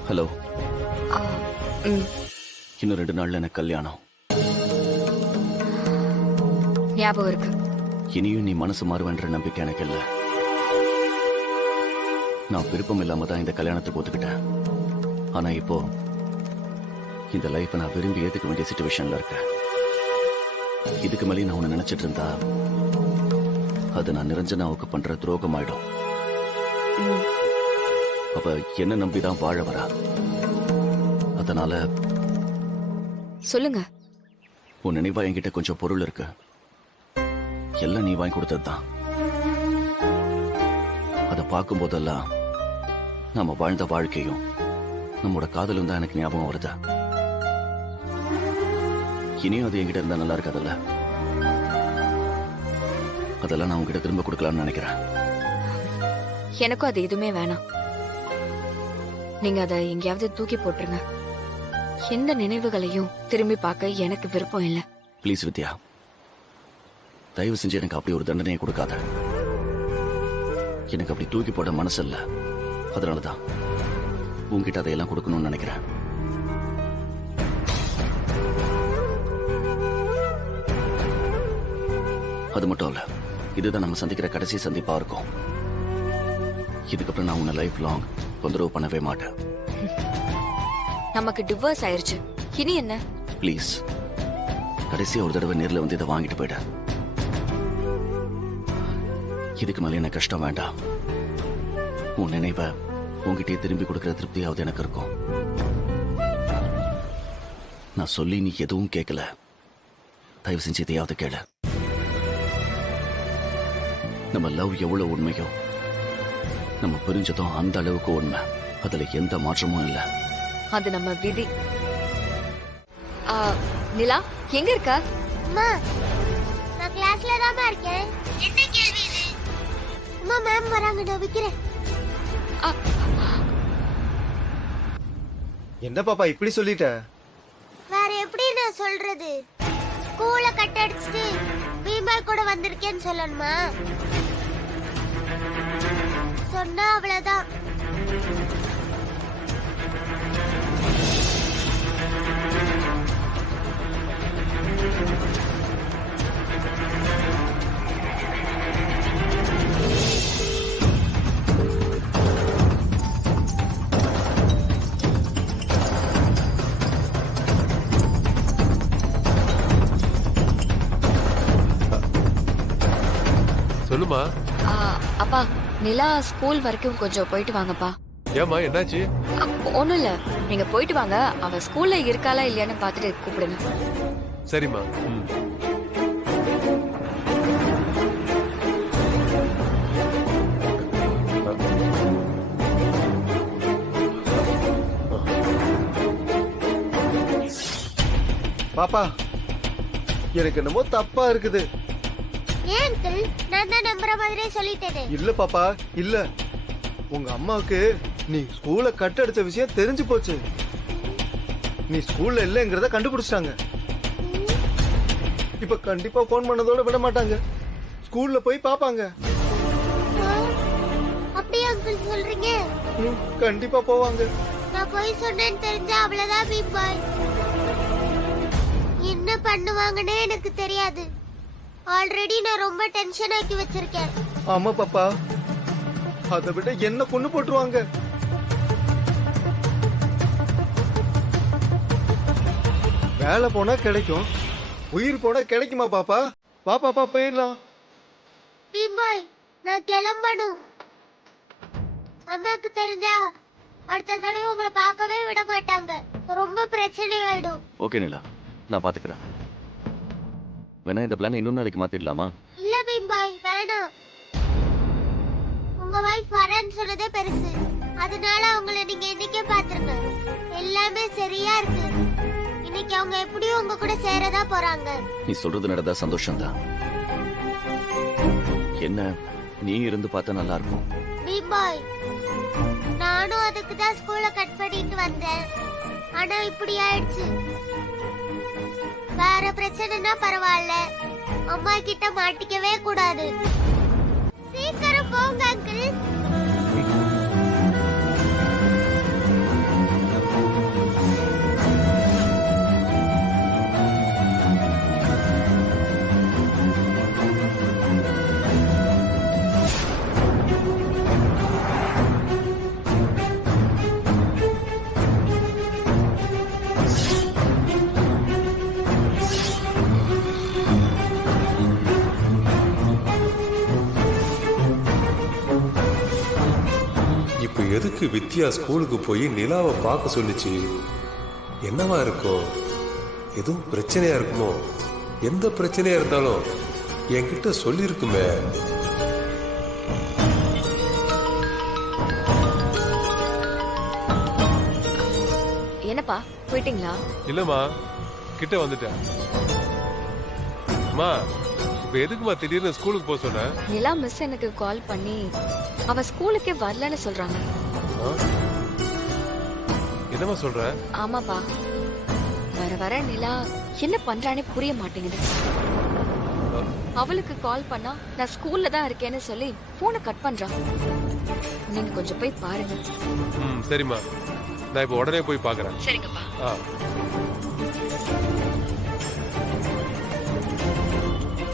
ஹலோ. இன்னும் 2 நாள்ல எனக்கு கல்யாணம். ஞாபகம் இருக்கு. இனியும் நீ மனசு மாறுவேன்ற நம்பிக்கை எனக்கு இல்ல. நான் விருப்பம் இல்லாம தான் இந்த கல்யாணத்துக்கு ஒத்துக்கிட்டேன். ஆனா இப்போ இந்த லைஃபை நான் விரும்பி ஏத்துக்க வேண்டிய சிச்சுவேஷன்ல இருக்கேன். இதுக்கு மேலே நான் உன்னை நினைச்சிட்டு இருந்தா அது நான் நிரஞ்சனாவுக்கு பண்ற துரோகம் ஆயிடும். அப்ப என்ன நம்பிதான் வாழ வரா. அதனால சொல்லுங்க. உன் நினைவா என்கிட்ட கொஞ்சம் பொருள் இருக்கு, எல்லாம் நீ வாங்கி கொடுத்ததுதான். அதை பார்க்கும் போதெல்லாம் நாம வாழ்ந்த வாழ்க்கையும் நம்மோட காதலும் தான் எனக்கு ஞாபகம் வருது. இனியும் அது என்கிட்ட இருந்தா நல்லா இருக்காதுல்ல. அதெல்லாம் நான் உங்ககிட்ட திரும்ப கொடுக்கலாம்னு நினைக்கிறேன். எனக்கும் அது எதுவுமே வேணாம். நீங்க அதை எங்கேயாவது தூக்கி போட்டுருங்க. எந்த நினைவுகளையும் திரும்பி பார்க்க எனக்கு விருப்பம் இல்லை. ப்ளீஸ் வித்யா, தயவு செஞ்சு எனக்கு அப்படி ஒரு தண்டனையை கொடுக்காத. எனக்கு அப்படி தூக்கி போட மனசு இல்ல. அதனாலதான் உங்ககிட்ட அதையெல்லாம் கொடுக்கணும்னு நினைக்கிறேன். அது மட்டும் இல்ல, இதுதான் நம்ம சந்திக்கிற கடைசி சந்திப்பா இருக்கும். இதுக்கப்புறம் நான் உன்னை லைஃப் லாங் தொந்தரவு பண்ணவே மாட்டேன். நமக்கு டிவோர்ஸ் ஆயிருச்சு, இனி என்ன? ப்ளீஸ், கடைசியா ஒரு தடவை நேர்ல வந்து இதை வாங்கிட்டு போயிட. இதுக்கு மேல எனக்கு கஷ்டம் வேண்டாம். உன் நினைவை உங்ககிட்டயே திரும்பி கொடுக்கிற திருப்தியாவது எனக்கு இருக்கும். நான் சொல்லி நீ எதுவும் கேட்கல, தயவு செஞ்சு இதையாவது கேளு. நம்ம லவ் எவ்வளவு உண்மையோ நம்ம புரிஞ்சதும் அந்த அளவுக்கு உண்மை. அதுல எந்த மாற்றமும் இல்ல. அது நம்ம விதி. நிலா எங்க இருக்க? அம்மா, நான் கிளாஸ்ல தான் இருக்கேன். என்ன கேள்வி இது? அம்மா, மேம் வராங்க, நான் வைக்கிறேன். என்ன பாப்பா இப்படி சொல்லிட்ட? வேற எப்படி நான் சொல்றது? ஸ்கூல கட் அடிச்சுட்டு பீமாய் கூட வந்திருக்கேன்னு சொல்லணுமா? சொன்னா அவ்வளவுதான். நிலா ஸ்கூல் வரைக்கும் கொஞ்சம் போயிட்டு வாங்கப்பா. ஏமா என்னாச்சு? ஒண்ணும் இல்ல, நீங்க போயிட்டு வாங்க. அவ ஸ்கூல்ல இருக்காளா இல்லையான்னு பாத்துட்டு கூப்பிடுங்க. சரிம்மா. பாப்பா, எனக்கு என்னமோ தப்பா இருக்குது. ஏன் அங்கிள்? நான் தான் நம்புற மாதிரியே சொல்லிட்டேனே. இல்ல பாப்பா, இல்ல. உங்க அம்மாவுக்கு நீ ஸ்கூல்ல கட் அடிச்ச விஷயம் தெரிஞ்சு போச்சு. நீ ஸ்கூல்ல இல்லங்கறத கண்டுபிடிச்சிட்டாங்க. இப்ப கண்டிப்பா போன் பண்ணதோட விட மாட்டாங்க. ஸ்கூல்ல போய் பாப்பாங்க. அப்படியே அங்கிள் சொல்றீங்க? கண்டிப்பா போவாங்க. நான் போய் சொன்னேன்னு தெரிஞ்சா அவ்வளவுதான் பீம் பாய். என்ன பண்ணுவாங்கன்னே எனக்கு தெரியாது. ஆல்ரெடி நான் ரொம்ப டென்ஷன் ஆக்கி வச்சிருக்கேன். ஆமா பாப்பா, அதை விட என்ன கொண்டு போட்டுருவாங்க. வேலை போனா கிடைக்கும், உயிர் போனா கிடைக்குமா பாப்பா? பாப்பா போயிடலாம். பீம் பாய், நான் கிளம்பணும். அம்மாக்கு தெரிஞ்சா அடுத்த தடவை உங்களை பார்க்கவே விட மாட்டாங்க. ரொம்ப பிரச்சனை ஆயிடும். ஓகே நிலா, நான் பாத்துக்கிறேன். வேணா இந்த பிளான் இன்னொரு நாளைக்கு மாத்திடலாமா? இல்ல பீம் பாய், வேணாம். உங்க வைஃப் வரேன்னு சொன்னதே பெருசு. அதனால அவங்கள நீங்க இன்னைக்கே பாத்துருங்க. எல்லாமே சரியா இருக்கு. இன்னைக்கு அவங்க எப்படியும் உங்க கூட சேரதா போறாங்க. நீ சொல்றது நடந்தா சந்தோஷம்தான். என்ன நீ இருந்து பார்த்தா நல்லா இருக்கும். பீம் பாய், நானும் அதுக்கு தான் ஸ்கூல்ல கட் பண்ணிட்டு வந்தேன். ஆனா இப்படி ஆயிடுச்சு. வேற பிரச்சனைனா பரவாயில்ல, அம்மா கிட்ட மாட்டிக்கவே கூடாது. சீக்கிரம் போங்க அங்கிள். இப்ப எதுக்கு வித்யா ஸ்கூலுக்கு போய் நிலாவை பார்க்க சொல்லிச்சு? என்னவா இருக்கும்? எதுவும் பிரச்சனையா இருக்குமோ? எந்த பிரச்சனையா இருந்தாலும் என்கிட்ட சொல்லிருக்குமே. என்னப்பா போயிட்டீங்களா? இல்லம்மா, கிட்ட வந்துட்டேன். அம்மா, இப்ப எதுக்குமா திடீர்னு ஸ்கூலுக்கு போக சொன்ன? நிலா மிஸ் எனக்கு கால் பண்ணி அவ ஸ்கூலுக்கே வரலன்னு சொல்றாங்க. என்னமா சொல்ற? ஆமாப்பா, வர வர நிலா என்ன பண்றானே புரிய மாட்டேங்குது. அவளுக்கு கால் பண்ணா நான் ஸ்கூல்ல தான் இருக்கேன்னு சொல்லி போனை கட் பண்றான். நீங்க கொஞ்சம் போய் பாருங்க. சரிம்மா, நான் இப்ப உடனே போய் பாக்குறேன். சரிங்கப்பா.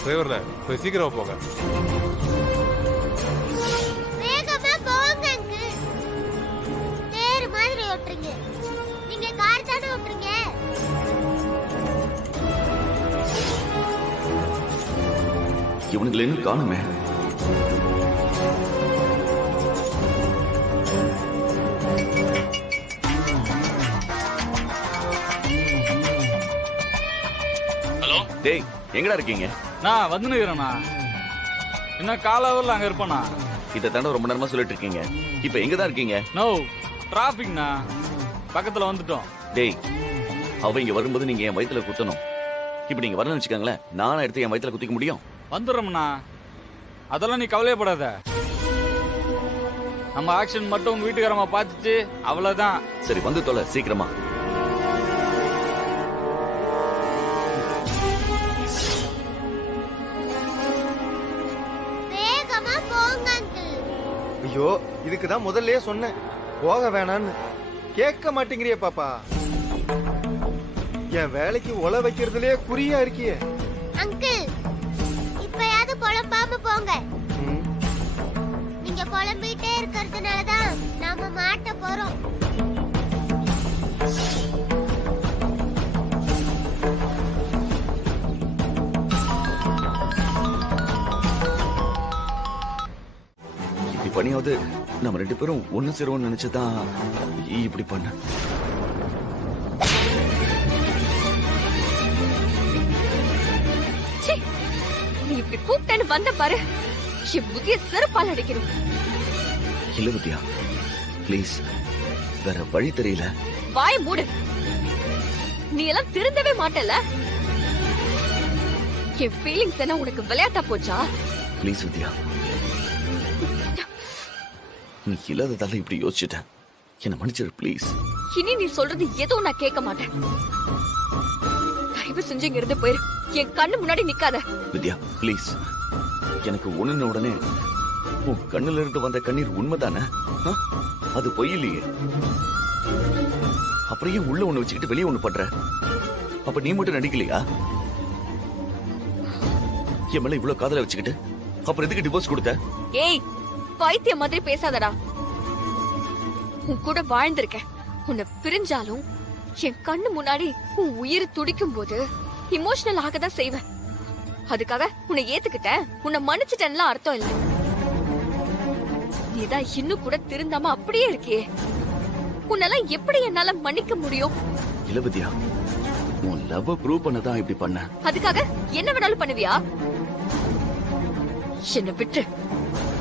டிரைவர், போய் சீக்கிரமா போங்க. வேகமா போங்க அங்கிள். தேர் மாதிரி ஓட்டுறீங்க. நீங்க கார் தானே ஓட்டுறீங்க? இவனுங்களை இன்னும் காணுமே. ஹலோ டேய், எங்கடா இருக்கீங்க? நான் வந்துனுக்கிறேண்ணா. இன்னும் காலாவூர்ல அங்க இருப்பேண்ணா. இதை தானே ரொம்ப நேரமா சொல்லிட்டு இருக்கீங்க. இப்ப எங்க தான் இருக்கீங்க? நோ டிராபிக்ண்ணா, பக்கத்துல வந்துட்டோம். டேய், அவ இங்க வரும்போது நீங்க என் வயித்துல குத்தணும். இப்ப நீங்க வரணும்னு வச்சுக்கோங்களேன், நானும் எடுத்து என் வயித்துல குத்திக்க முடியும். வந்துடுறோம்ண்ணா, அதெல்லாம் நீ கவலையப்படாத. நம்ம ஆக்ஷன் மட்டும் உங்க வீட்டுக்காரமா பார்த்துச்சு, அவ்வளவுதான். சரி, வந்து தொலை சீக்கிரமா. வேகமா போங்க அங்கிள். ஐயோ, இதுக்குதான் முதல்லயே சொன்னேன் போக வேணான்னு. கேட்க மாட்டேங்கிறிய பாப்பா. என் வேலைக்கு ஒல வைக்கிறதுலயே குறியா இருக்கியே. அங்கிள், இப்பயாவது புலம்பாம போங்க. நீங்க புலம்பிட்டே இருக்கிறதுனாலதான் நாம மாட்ட போறோம். இது இப்படி பண்ணியாவது நம்ம 2 பேரும் ஒண்ணு சேருவோம்னு நினைச்சுதான் இப்படி பண்ண. நீ இப்படி கூப்பிட்டேன்னு வந்த பாரு, என் புதிய செருப்பால் அடிக்கணும். இல்ல வித்யா, ப்ளீஸ், வேற வழி தெரியல. வாய மூடு. நீ எல்லாம் திருந்தவே மாட்டல. என் ஃபீலிங்ஸ் என்ன உனக்கு விளையாட்டா போச்சா? ப்ளீஸ் வித்யா, நீ இல்லாததால இப்படி யோசிச்சுட்டேன். என்ன மன்னிச்சிரு ப்ளீஸ். இனி நீ சொல்றது எதுவும் நான் கேட்க மாட்டேன். தயவு செஞ்சு இங்க இருந்து போயிரு. என் கண்ணு முன்னாடி நிக்காத. வித்யா ப்ளீஸ், எனக்கு ஒண்ணுன உடனே உன் கண்ணுல இருந்து வந்த கண்ணீர் உண்மைதானே? அது பொய் இல்லையே. அப்படியே உள்ள ஒண்ணு வச்சுக்கிட்டு வெளியே ஒண்ணு பண்ற. அப்ப நீ மட்டும் நடிக்கலையா? என் மேல இவ்வளவு காதல வச்சுக்கிட்டு அப்புறம் எதுக்கு டிவோர்ஸ் கொடுத்த? ஏய், பைத்திய மாதிரி பேசாதடா. உன் கூட வாழ்ந்திருக்கேன். உன்னை பிரிஞ்சாலும் என் கண்ணு முன்னாடி உன் உயிர் துடிக்கும் போது இமோஷனல் ஆகதான் செய்வேன். அதுக்காக உன்னை ஏத்துக்கிட்டேன், உன்னை மன்னிச்சிட்டேன்லாம் அர்த்தம் இல்ல. நீதான் இன்னும் கூட திருந்தாம அப்படியே இருக்கியே. உன்னெல்லாம் எப்படி என்னால மன்னிக்க முடியும்? இல்ல வித்யா, உன் லவ் ப்ரூவ் பண்ணதான் இப்படி பண்ண. அதுக்காக என்ன வேணாலும் பண்ணுவியா? என்ன விட்டு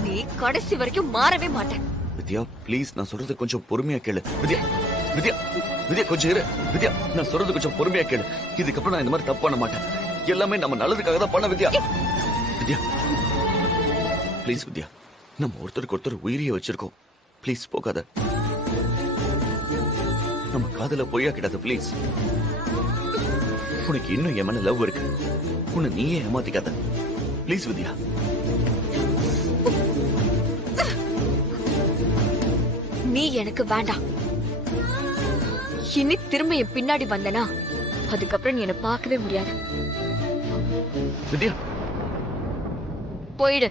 நீ கடைசி வரைக்கும் மாறவே மாட்டேன். வித்யா ப்ளீஸ், நான் சொல்றது கொஞ்சம் பொறுமையா கேளு. வித்யா வித்யா வித்யா கொஞ்சம் இரு. வித்யா, நான் சொல்றது கொஞ்சம் பொறுமையா கேளு. இதுக்கப்புறம் நான் இந்த மாதிரி தப்பு பண்ண மாட்டேன். எல்லாமே நம்ம நல்லதுக்காக தான் பண்ண. வித்யா வித்யா ப்ளீஸ் வித்யா, நம்ம ஒருத்தருக்கு ஒருத்தர் உயிரிய வச்சிருக்கோம். ப்ளீஸ் போகாத. நம்ம காதல பொய்யா கிடாத ப்ளீஸ். உனக்கு இன்னும் என் மேல லவ் இருக்கு. உன்னை நீயே ஏமாத்திக்காத ப்ளீஸ் வித்யா. நீ எனக்கு வேண்டாம். இனி திரும்ப என் பின்னாடி வந்தனா அதுக்கப்புறம் நீ என்ன பார்க்கவே முடியாது. வித்யா போயிடு.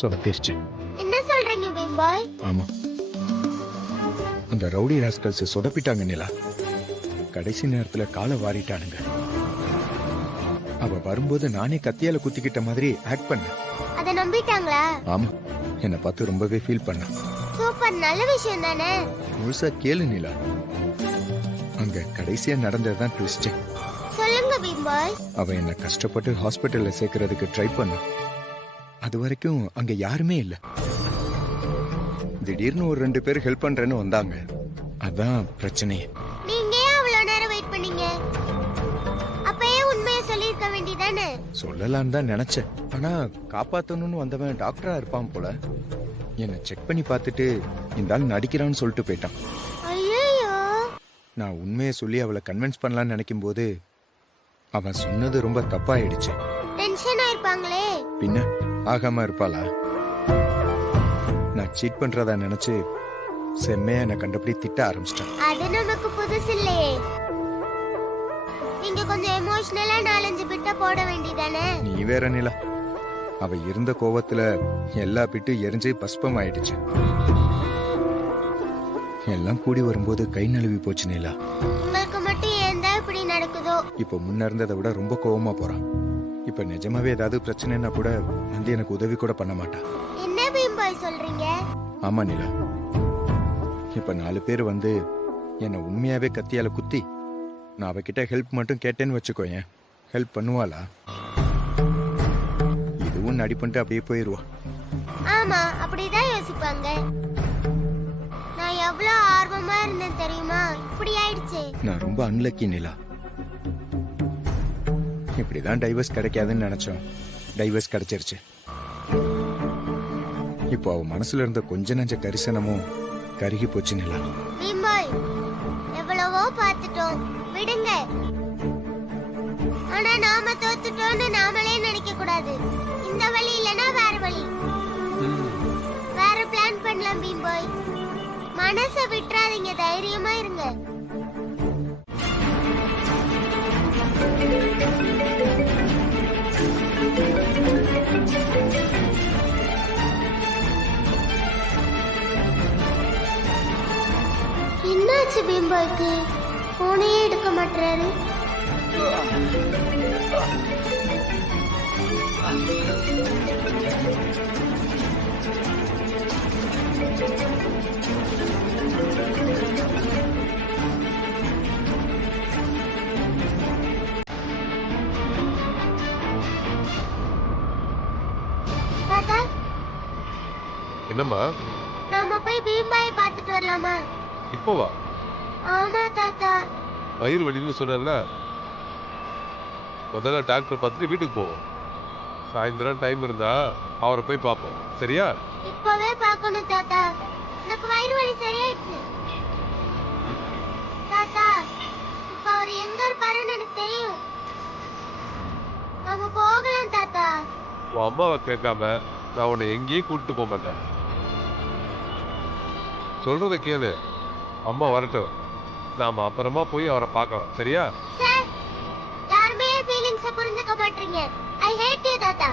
சொதப்பிருச்சு. என்ன சொல்றீங்க பிக் பாய்? ஆமா, அந்த ரவுடி ராஸ்கல்ஸ் சொதப்பிட்டாங்க நிலா. கடைசி நேரத்துல காலை வாரிட்டானுங்க. அவ வரும்போது நானே கத்தியால குத்திக்கிட்ட மாதிரி ஆக்ட் பண்ணேன். அத நம்பிட்டாங்களா? ஆமா, என்னை பார்த்து ரொம்பவே ஃபீல் பண்ண. சூப்பர், நல்ல விஷயம் தானே. முழுசா கேளு நிலா. அங்க கடைசியா நடந்ததுதான் ட்விஸ்ட். சொல்லுங்க பிக் பாய். அவ என்ன கஷ்டப்பட்டு ஹாஸ்பிட்டல்ல சேர்க்கறதுக்கு ட்ரை பண்ண. அது வரைக்கும் அங்க யாருமே இல்ல. திடீர்னு ஒரு 2 பேர் ஹெல்ப் பண்றேன்னு வந்தாங்க. அதான் பிரச்சனையே. நீங்க ஏன் அவ்வளவு நேரம் வெயிட் பண்ணீங்க? அப்பயே உண்மையை சொல்லிருக்க வேண்டியதானே? சொல்லலாம்னு தான் நினைச்சேன். ஆனா காப்பாத்தணும்னு வந்தவன் டாக்டரா இருப்பான் போல. என்ன செக் பண்ணி பார்த்துட்டு இந்த ஆள் நடிக்கிறான்னு சொல்லிட்டு போயிட்டான். ஐயோ, நான் உண்மையை சொல்லி அவளை கன்வின்ஸ் பண்ணலாம்னு நினைக்கும் போது அவன் சொன்னது ரொம்ப தப்பாயிடுச்சு. டென்ஷன் ஆயிருப்பாங்களே. பின்ன ஆகாம இருப்பாளா? நான் சீட் பண்றதா நினைச்சு செம்மையா என்ன கண்டபடி திட்ட ஆரம்பிச்சிட்டேன். அது நமக்கு புதுசு இல்லையே. நீங்க கொஞ்சம் எமோஷனலா 4-5 பிட்ட போட வேண்டியதானே? நீ வேற நிலா, அவ இருந்த கோவத்துல எல்லா பிட்டு எரிஞ்சு பஸ்பம் ஆயிடுச்சு. எல்லாம் கூடி வரும்போது கை நழுவி போச்சு நிலா. உங்களுக்கு மட்டும் ஏன் தான் இப்படி நடக்குதோ? இப்ப முன்ன இருந்ததை விட ரொம்ப கோவமா போறான். இப்ப நிஜமாவே ஏதாவது பிரச்சனைனா கூட வந்து எனக்கு உதவி கூட பண்ண மாட்டான். என்ன பீம் பாய் சொல்றீங்க? ஆமா நிலா, இப்ப 4 பேர் வந்து என்ன உண்மையாவே கத்தியால குத்தி நான் அவகிட்ட ஹெல்ப் மட்டும் கேட்டேன்னு வச்சுக்கோயேன், ஹெல்ப் பண்ணுவாளா? இதுவும் நடி பண்ணிட்டு அப்படியே போயிருவா. ஆமா, அப்படிதான் யோசிப்பாங்க. நான் எவ்வளவு ஆர்வமா இருந்தேன் தெரியுமா? இப்படி ஆயிடுச்சு. நான் ரொம்ப அன்லக்கி நிலா. இப்படிதான் டைவர்ஸ் கிடைக்காதுன்னு நினைச்சோம், டைவர்ஸ் கிடைச்சிருச்சு. இப்போ அவ மனசுல இருந்த கொஞ்ச நஞ்ச கரிசனமும் கருகி போச்சு நிலா. பீம்பாய் எவ்வளவோ பார்த்துட்டோம், விடுங்க. ஆனா நாம தோத்துட்டோம்னு நாமளே நினைக்க கூடாது. இந்த வழி இல்லனா வேற வழி, வேற பிளான் பண்ணலாம் பீம்பாய். மனசை விட்டுறாதீங்க, தைரியமா இருங்க. என்னாச்சு பீம்பாய்க்கு? போனையே எடுக்க மாட்டாரு. தாத்தா, என்னம்மா நாம போய் பீம்பாயை பார்த்துட்டு வரலாமா? இப்போ வா. ஆமா தாத்தா. வயிறு வலின்னு சொன்னல, முதல்ல டாக்டர் பார்த்துட்டு வீட்டுக்கு போவோம். சாயந்தரம் டைம் இருந்தா அவரை போய் பார்ப்போம், சரியா? இப்பவே பார்க்கணும் தாத்தா, எனக்கு வயிறு வலி சரியாயிடுச்சு. தாத்தா, இப்ப அவர் எங்க இருப்பாருன்னு எனக்கு தெரியும். நாம போகலாம் தாத்தா. உன் அம்மாவை கேட்காம நான் உன்னை எங்கேயும் கூட்டிட்டு போக மாட்டேன். சொல்றத கேளு. அம்மா வரட்டும், நாம அப்புறமா போய் அவரை பார்க்கலாம், சரியா? சார், யாருமே ஃபீலிங்ஸ் புரிஞ்சுக்க மாட்டீங்க. ஐ ஹேட் யூ தாத்தா.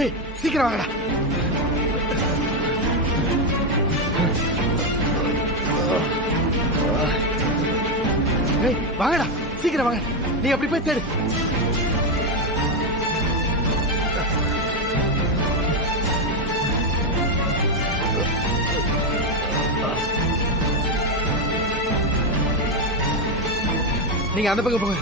ஏய், சீக்கிரம் வாங்கடா. ஏய், வாங்கடா, சீக்கிரம் வாங்க. நீ அப்படி போய் தேடு. நீங்க அந்த பக்கம் போங்க.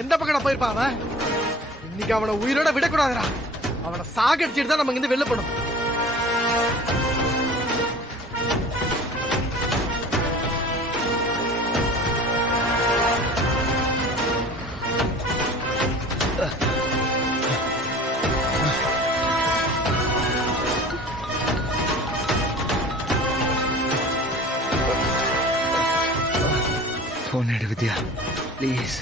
எந்த பக்கம் போயிருப்பான் அவன்? இன்னைக்கு அவனை உயிரோட விடக்கூடாதுடா. அவனை சாகடிச்சிட்டு தான் நம்ம இங்க வெளில போனோம். போன் எடு வித்யா, ப்ளீஸ்.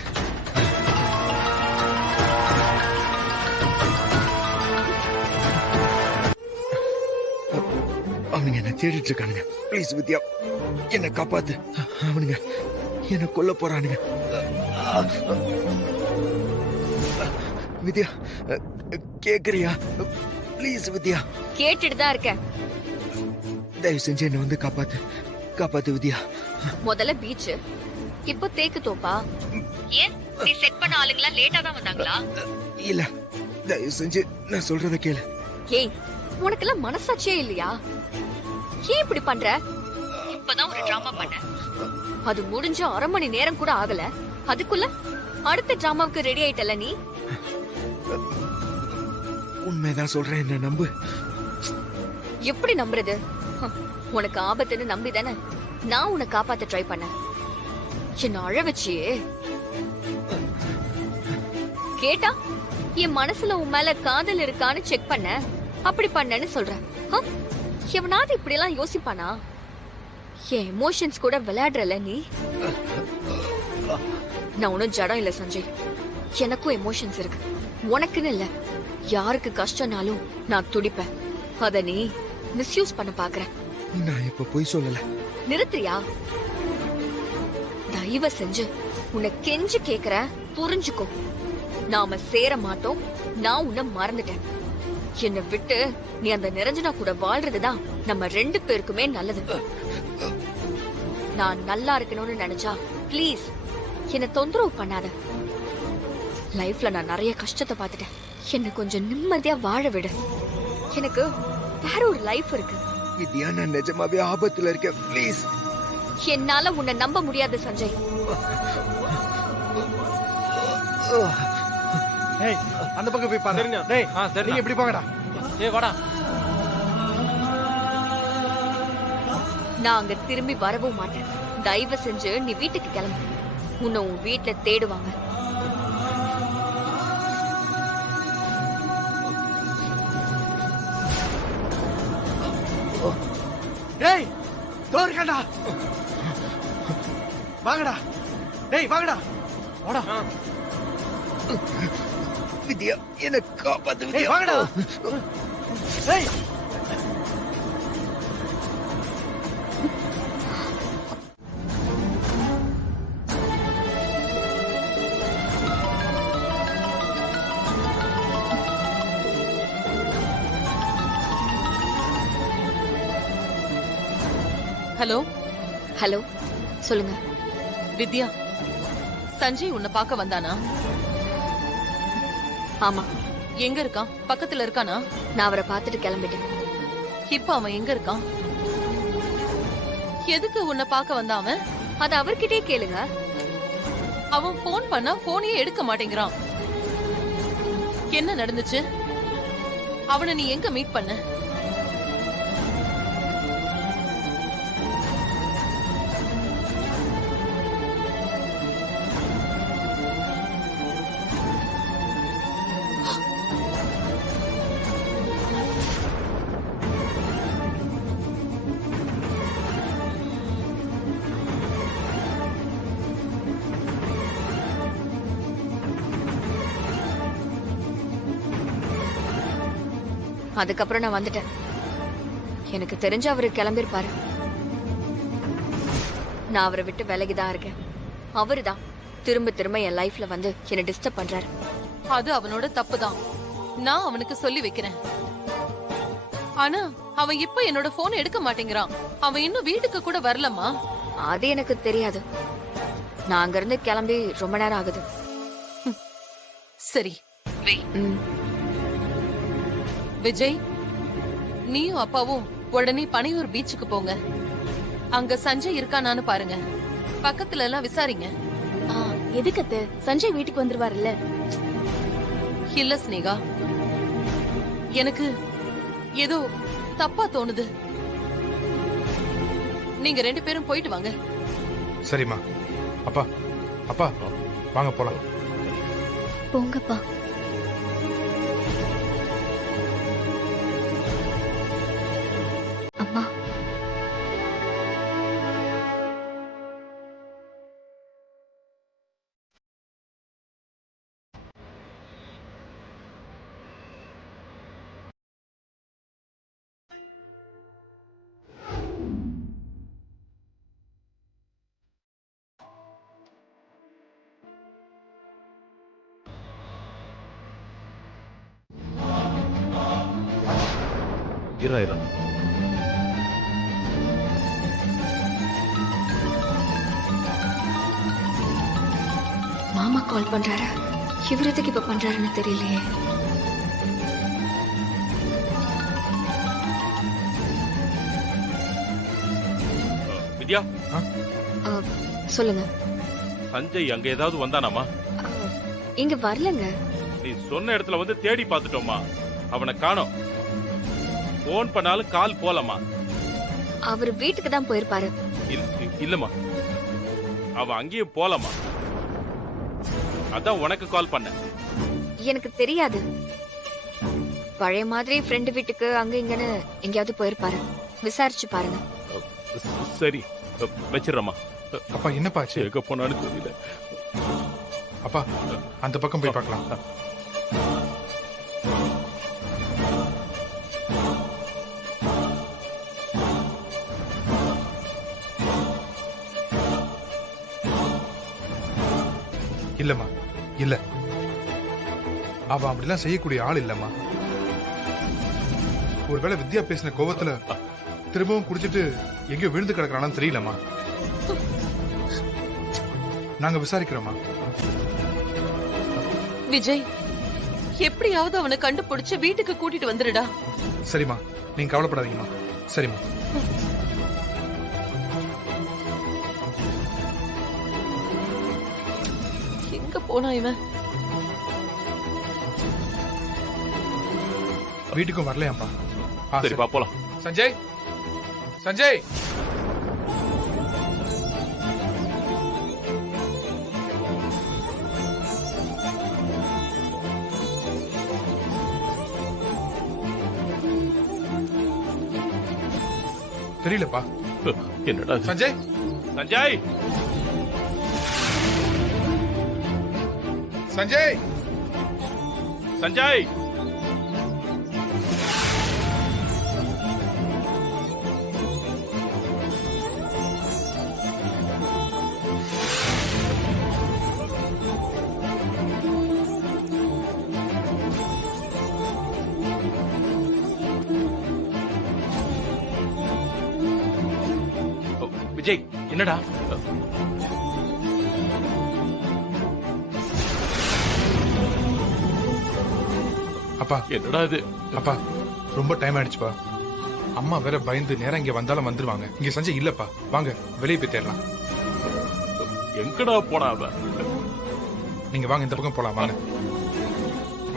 அவனுங்க என்ன தேடிட்டு இருக்கானுங்க. ப்ளீஸ் வித்யா, என்ன காப்பாத்து. அவனுங்க என்ன கொல்ல போறானுங்க. வித்யா, கேக்குறியா? ப்ளீஸ் வித்யா. கேட்டுட்டு தான் இருக்கேன். தயவு செஞ்சு என்ன வந்து காப்பாத்து, காப்பாத்து வித்யா. முதல்ல பீச், இப்போ தேக்கு தோப்பா. ஏன் நீ செட் பண்ண ஆளுங்களா லேட்டா தான் வந்தாங்களா? இல்ல, தயவு செஞ்சு நான் சொல்றத கேளு. ஏய், உனக்கெல்லாம் மனசாட்சியே இல்லையா? ஏன் இப்படி பண்ற? இப்பதான் ஒரு டிராமா பண்ண, அது முடிஞ்ச 1/2 மணி நேரம் கூட ஆகல. அதுக்குள்ள அடுத்த டிராமாவுக்கு ரெடி ஆயிட்டல நீ. உண்மைதான் சொல்றேன், என்ன நம்பு. எப்படி நம்புறது? உனக்கு ஆபத்துன்னு நம்பி தானே நான் உன்னை காப்பாத்த ட்ரை பண்ண. என்ன அழ வச்சியே. கேட்டா என் மனசுல உன் மேல காதல் இருக்கான்னு செக் பண்ண, அப்படி பண்ணன்னு சொல்ற. எவனாவது இப்படி எல்லாம் யோசிப்பானா? என் எமோஷன்ஸ் கூட விளையாடுறல நீ. நான் ஒன்னும் ஜடம் இல்ல சஞ்சய், எனக்கும் எமோஷன்ஸ் இருக்கு. உனக்குன்னு இல்ல, யாருக்கு கஷ்டம்னாலும் நான் துடிப்பேன். அத நீ மிஸ்யூஸ் பண்ண பாக்குற. நான் இப்ப பொய் சொல்லல. நிறுத்துறியா? தயவு செஞ்சு உன்னை கெஞ்சு கேக்குற, புரிஞ்சுக்கோ. நாம சேர மாட்டோம். நான் உன்னை மறந்துட்டேன். என்னை விட்டு நீ அந்த நிரஞ்சனா கூட வாழ்றதுதான் நம்ம 2 பேருக்குமே நல்லது. நான் நல்லா இருக்கணும்னு நினைச்சா ப்ளீஸ் என்ன தொந்தரவு பண்ணாத. லைஃப்ல நான் நிறைய கஷ்டத்தை பார்த்துட்டேன். என்ன கொஞ்சம் நிம்மதியா வாழ விடு. எனக்கு வேற ஒரு லைஃப் இருக்கு. வித்யா, நான் நிஜமாவே ஆபத்துல இருக்கேன். ப்ளீஸ். என்னால உன்னை நம்ப முடியாது சஞ்சய். ஏய், அந்த பக்கம் போய் பாருங்க. டேய், நீங்க இப்படி போங்கடா. ஏய் வாடா. நான் அங்க திரும்பி வரவும் மாட்டேன். தயவு செஞ்சு நீ வீட்டுக்கு கிளம்பு. உன்னை உன் வீட்டுல தேடுவாங்க. டேய், தோர்க்கடா. வாங்கடா. டேய், வாங்கடா. வாடா. வித்யா, என்ன காப்பாத்து வித்யா. டேய், வாங்கடா. டேய். ஹலோ. ஹலோ, சொல்லுங்க. வித்யா, சஞ்சய் உன்னை பார்க்க வந்தானா? ஆமா. எங்க இருக்கான்? பக்கத்துல இருக்கானா? நான் அவரை பார்த்துட்டு கிளம்பிட்டேன். இப்ப அவன் எங்க இருக்கான்? எதுக்கு உன்னை பார்க்க வந்தான் அவன்? அது அவர்கிட்டயே கேளுங்க. அவன் போன் பண்ணா போனையே எடுக்க மாட்டேங்கிறான். என்ன நடந்துச்சு? அவனை நீ எங்க மீட் பண்ண? அதுக்கப்புறம் நான் வந்துட்டேன். எனக்கு தெரிஞ்ச அவரு கிளம்பிருப்பாரு. நான் அவரை விட்டு விலகிதான் இருக்கேன். அவருதான் திரும்ப திரும்ப என் லைஃப்ல வந்து என்ன டிஸ்டர்ப் பண்றாரு. அது அவனோட தப்புதான். நான் அவனுக்கு சொல்லி வைக்கிறேன். ஆனா அவன் இப்ப என்னோட போன் எடுக்க மாட்டேங்கிறான். அவன் இன்னும் வீட்டுக்கு கூட வரலமா? அது எனக்கு தெரியாது. நான் அங்க இருந்து கிளம்பி ரொம்ப நேரம் ஆகுது. சரி, விஜய், நீயும் அப்பாவும் உடனே பனையூர் பீச்சுக்கு போங்க. அங்க சஞ்சய் இருக்கானான்னு பாருங்க. பக்கத்துல எல்லாம் விசாரிங்க. எதுக்கு? சஞ்சய் வீட்டுக்கு வந்துருவாருல்ல? இல்ல ஸ்னேகா, எனக்கு ஏதோ தப்பா தோணுது. நீங்க 2 பேரும் போயிட்டு வாங்க. சரிம்மா. அப்பா, அப்பா, வாங்க போலாம். போங்கப்பா. அம்மா, இரா. மாமா கால் பண்றாரு. இவர் எதுக்கு இப்ப பண்றாருன்னு தெரியலையே. வித்யா, சொல்லுங்க. சஞ்சய் அங்க ஏதாவது வந்தானாமா? இங்க வரலங்க. நீ சொன்ன இடத்துல வந்து தேடி பார்த்துட்டோமா, அவனை காணோம். போன் பண்ணாலும் கால் போலமா. அவர் வீட்டுக்கு தான் போயிருப்பாரு. இல்லம்மா, அவன் அங்கேயும் போலமா. அதான் உனக்கு கால் பண்ண. எனக்கு தெரியாது. பழைய மாதிரி ஃப்ரெண்டு வீட்டுக்கு அங்க இங்கன்னு எங்கேயாவது போயிருப்பாரு. விசாரிச்சு பாருங்க. சரி, வச்சிடறமா. அப்பா, என்னப்பாச்சு? எங்க போனான்னு தெரியல. அப்பா, அந்த பக்கம் போய் பார்க்கலாம். இல்லம்மா இல்ல, அவ அப்படிலாம் செய்யக்கூடிய ஆள் இல்லம்மா. ஒருவேளை வித்யா பேசின கோவத்துல திரும்பவும் குடிச்சிட்டு எங்கேயோ விழுந்து கிடக்குறானான்னு தெரியலம்மா. நாங்க விசாரிக்கிறோமா. விஜய், எப்படியாவது அவனை கண்டுபிடிச்சு வீட்டுக்கு கூட்டிட்டு வந்துடுடா. சரிம்மா, நீங்க கவலைப்படாதீங்கம்மா. சரிம்மா. எங்க போனா இவன்? வீட்டுக்கும் வரலையாப்பா? சரிப்பா, போலாம். சஞ்சய், சஞ்சய், தெரியலப்பா. என்னடா சஞ்சய், சஞ்சய், சஞ்சய், சஞ்சய். விஜய், என்னடா? அப்பா, என்னடா இது? அப்பா, ரொம்ப டைம் ஆயிடுச்சுப்பா. அம்மா வேற பயந்து நேரம் இங்க வந்தாலும் வந்துருவாங்க. இங்க சஞ்சய் இல்லப்பா. வாங்க வெளியே போய் தேடலாம். எங்கடா போனா அவ? நீங்க வாங்க, இந்த பக்கம் போலாம். வாங்க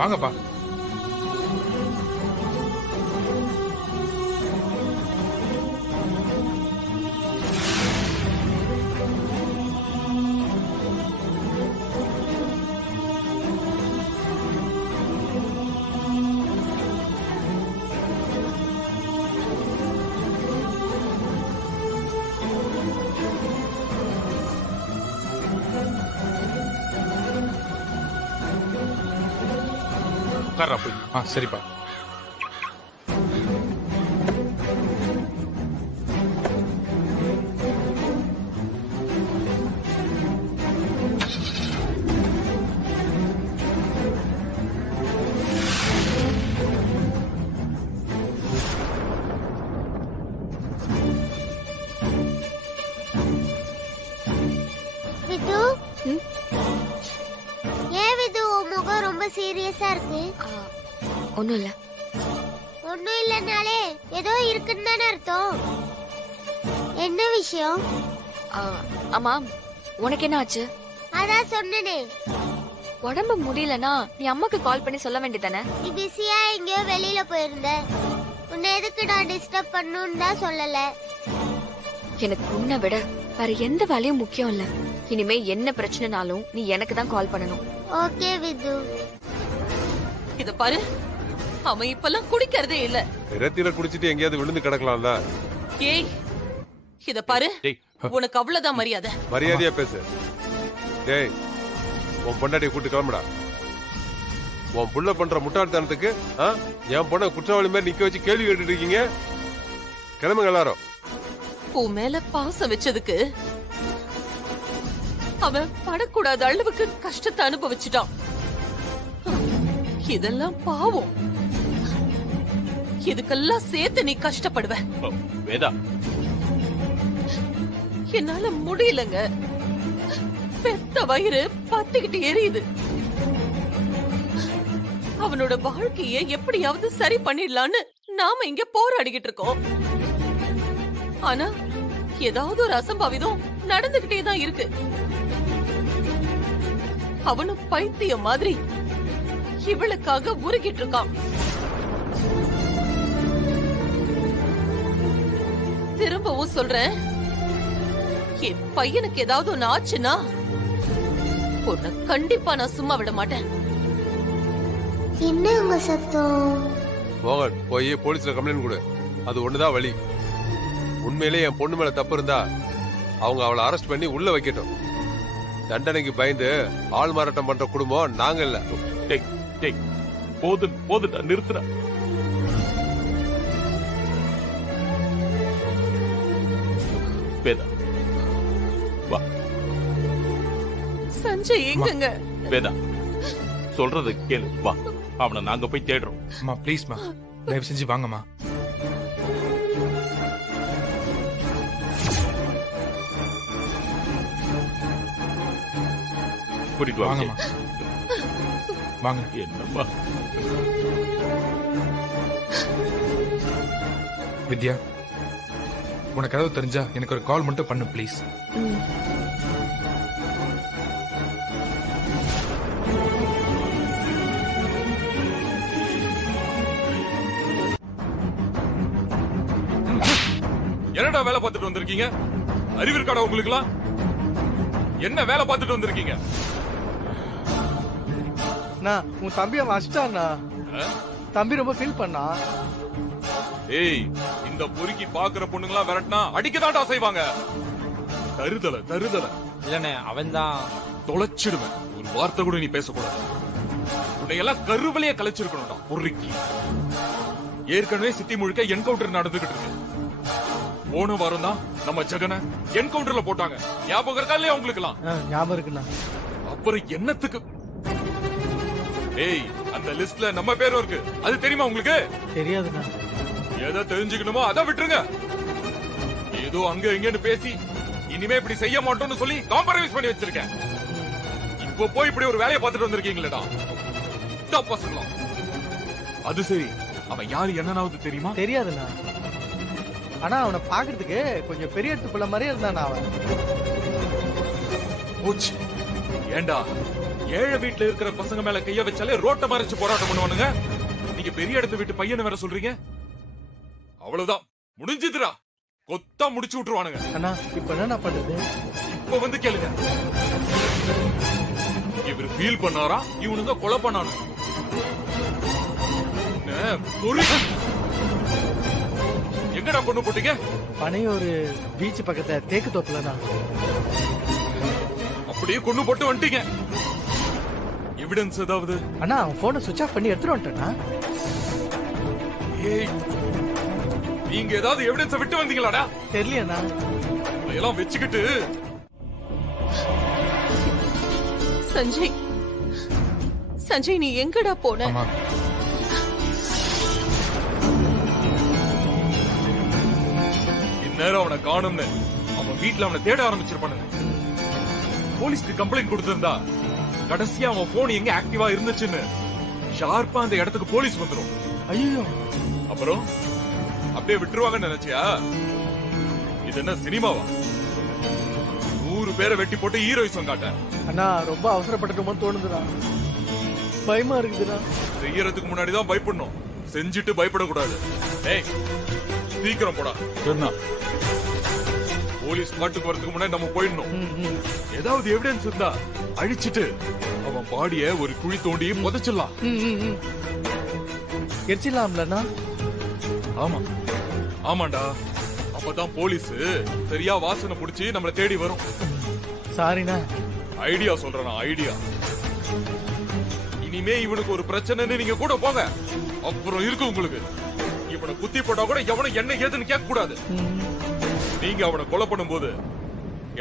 வாங்கப்பா. உட்கார்றா போய். சரிப்பா. விது, ஏன் விது உன் முகம் ரொம்ப சீரியஸா இருக்கு? ஒண்ணும் இல்ல. ஒண்ணும் இல்லனாலே ஏதோ இருக்குன்னு தானே அர்த்தம். என்ன விஷயம்? ஆமா, உனக்கு என்ன ஆச்சு? அதான் சொன்னனே, உடம்பு முடியலனா நீ அம்மாக்கு கால் பண்ணி சொல்ல வேண்டியதானே? நீ பிஸியா எங்கேயோ வெளியில போயிருந்த. உன்னை எதுக்கு நான் டிஸ்டர்ப் பண்ணணும்னு தான் சொல்லல. எனக்கு உன்னை விட வேற எந்த வேலையும் முக்கியம் இல்ல. இனிமே என்ன பிரச்சனைனாலும் நீ எனக்கு தான் கால் பண்ணணும். ஓகே விது. இத பாரு, அவன் இப்பெல்லாம் குடிக்கிறதே இல்ல. ரத்தில குடிச்சிட்டு எங்கேயாவது விழுந்து கிடக்கலாம்ல. ஏய், இத பாரு, உனக்கு அவ்வளவுதான் மரியாதை. மரியாதையா பேசு. டேய், உன் பொண்டாட்டியை கூட்டு கிளம்புடா. உன் புள்ள பண்ற முட்டாள்தனத்துக்கு என் பொண்ணை குற்றவாளி மாதிரி நிக்க வச்சு கேள்வி கேட்டுட்டு இருக்கீங்க. கிளம்புங்க எல்லாரும். உன் மேல பாசம் வச்சதுக்கு அவன் படக்கூடாத அளவுக்கு கஷ்டத்தை அனுபவிச்சுட்டான். இதெல்லாம் பாவம். இதுக்கெல்லாம் சேர்த்து நீ கஷ்டப்படுவ. வேதா, என்னால முடியலங்க. பெத்த வயிறு பத்திக்கிட்டு எரியுது. அவனோட வாழ்க்கைய எப்படியாவது சரி பண்ணிடலான்னு நாம இங்க போராடிக்கிட்டு இருக்கோம். ஆனா ஏதாவது ஒரு அசம்பாவிதம் நடந்துகிட்டே தான் இருக்கு. அவனும் பைத்தியம் மாதிரி இவளுக்காக உருகிட்டு இருக்கான். திரும்பவும் சொல்றேன், என் பையனுக்கு ஏதாவது ஒண்ணு ஆச்சுன்னா உன்னை கண்டிப்பா நான் சும்மா விட மாட்டேன். என்ன உங்க சத்தம்? மோகன், போய் போலீஸ்ல கம்ப்ளைண்ட் கொடு. அது ஒண்ணுதான் வழி. உண்மையிலே என் பொண்ணு மேல தப்பு இருந்தா அவங்க அவளை அரெஸ்ட் பண்ணி உள்ள வைக்கட்டும். தண்டனைக்கு பயந்து ஆள் மாறாட்டம் பண்ற குடும்பம் நாங்க இல்ல. போதுடா, நிறுத்துறா. வேதா, வா. சஞ்சய் எங்கங்க? வேதா சொல்றது கேளு, வா, அவனை நாங்க போய் தேடுறோம். அம்மா ப்ளீஸ்மா, தயவு செஞ்சு வாங்கம்மா. கூட்டிட்டு வாங்கம்மா, வாங்க. என்னம்மா வித்யா, உனக்கு ஏதாவது தெரிஞ்சா எனக்கு ஒரு கால் மட்டும் பண்ணு ப்ளீஸ். என்னடா வேலை பார்த்துட்டு வந்திருக்கீங்க? அறிவு இருக்காடா உங்களுக்குலாம்? என்ன வேலை பார்த்துட்டு வந்திருக்கீங்க? நான் உன் தம்பியை வச்சிட்டான்னா தம்பி ரொம்ப ஃபீல் பண்ணா. ஏய், இந்த பொறுக்கி பாக்குற பொண்ணுங்களா விரட்டினா அடிக்கதான்டா செய்வாங்க. தருதல தருதல இல்லனே, அவன் தான். தொலைச்சிடுவேன். ஒரு வார்த்தை கூட நீ பேசக்கூடாது. உன்னை எல்லாம் கருவலையே கலைச்சிருக்கணும்டா பொறுக்கி. ஏற்கனவே சிட்டி முழுக்க என்கவுண்டர் நடந்துகிட்டு இருக்கு. போன வாரம் தான் நம்ம ஜெகனை என்கவுண்டர்ல போட்டாங்க. ஞாபகம் இருக்கா இல்லையா உங்களுக்கு எல்லாம்? ஞாபகம் இருக்குண்ணா. அப்புறம் என்னத்துக்கு? ஏய், அந்த லிஸ்ட்ல நம்ம பேரும் இருக்கு. அது தெரியுமா உங்களுக்கு? தெரியாதுண்ணா. எதை தெரிஞ்சுக்கணுமோ அதை விட்டுருங்க. ஏதோ அங்க இங்கன்னு பேசி இனிமே இப்படி செய்ய மாட்டோம்னு சொல்லி காம்ப்ரமைஸ் பண்ணி வச்சிருக்கேன். இப்போ போய் இப்படி ஒரு வேலையை பார்த்துட்டு வந்திருக்கீங்களேடா பசங்களா. அது சரி, அவன் யாரு என்னன்னாவது தெரியுமா? தெரியாதுண்ணா. ஆனா அவனை பாக்குறதுக்கு கொஞ்சம் பெரிய இடத்து பிள்ளை மாதிரியே இருந்தானா அவன். போச்சு. ஏண்டா, ஏழை வீட்டுல இருக்கிற பசங்க மேல கைய வச்சாலே ரோட்டை மறைச்சு போராட்டம் பண்ணுவானுங்க. நீங்க பெரிய இடத்து வீட்டு பையனை வேற சொல்றீங்க. அவ்வளவுதான், முடிஞ்சுதுடா. கொத்தா முடிச்சு விட்டுருவானுங்க. அண்ணா, இப்ப என்ன பண்றது? இப்ப வந்து கேளுங்க. இவர் ஃபீல் பண்ணாரா, இவனுங்க கொலை பண்ணானு. எங்கடா கொண்டு போட்டீங்க? பனையூர் பீச் பக்கத்துல தேக்கு தோப்புலண்ணா. அப்படியே கொண்டு போட்டு வந்துட்டீங்க. எவிடன்ஸ் ஏதாவது? அண்ணா, அவன் போனை சுவிட்ச் ஆஃப் பண்ணி எடுத்துட்டு வந்துட்டேன்னா. ஏய், நீங்க ஏதாவது எவிடன்ஸ் விட்டு வந்தீங்களாடா? தெரியலண்ணா. எல்லாம் வச்சுக்கிட்டு. சஞ்சய், சஞ்சய், நீ எங்கடா போன? இந்நேரம் அவனை காணும்னு அவன் வீட்டுல அவனை தேட ஆரம்பிச்சிருப்பானுங்க. போலீஸ்க்கு கம்ப்ளைண்ட் கொடுத்திருந்தா கடைசியா அவன் போன் எங்க ஆக்டிவா இருந்துச்சுன்னு ஷார்ப்பா அந்த இடத்துக்கு போலீஸ் வந்துரும். ஐயோ, அப்புறம் அப்படியே விட்டுருவாங்கன்னு நினைச்சியா? இது என்ன சினிமாவா? 100 பேரை வெட்டி போட்டு ஹீரோயிசம் காட்ட. அண்ணா, ரொம்ப அவசரப்பட்டுட்டோமோ தோணுதுண்ணா. பயமா இருக்குதுண்ணா. செய்யறதுக்கு முன்னாடிதான் பயப்படணும், செஞ்சுட்டு பயப்படக்கூடாது. ஏய், சீக்கிரம் போடா. போலீஸ் காட்டுக்கு வரதுக்கு முன்னாடி நம்ம போயிடணும். ஏதாவது எவிடன்ஸ் இருந்தா அழிச்சிட்டு அவன் பாடிய ஒரு குழி தோண்டி புதைச்சிடலாம். எரிச்சிடலாம்லண்ணா? ஆமா, ஆமாண்டா. அப்பதான் போலீஸ் சரியா வாசனை புடிச்சு நம்மள தேடி வரும். சாரிண்ணா. ஐடியா சொல்றேன், ஐடியா. இனிமே இவனுக்கு ஒரு பிரச்சனைன்னு நீங்க கூட போங்க, அப்புறம் இருக்கு உங்களுக்கு. இவனை குத்தி போட்டா கூட எவனும் என்ன ஏதுன்னு கேட்க கூடாது. நீங்க அவனை கொலை பண்ணும் போது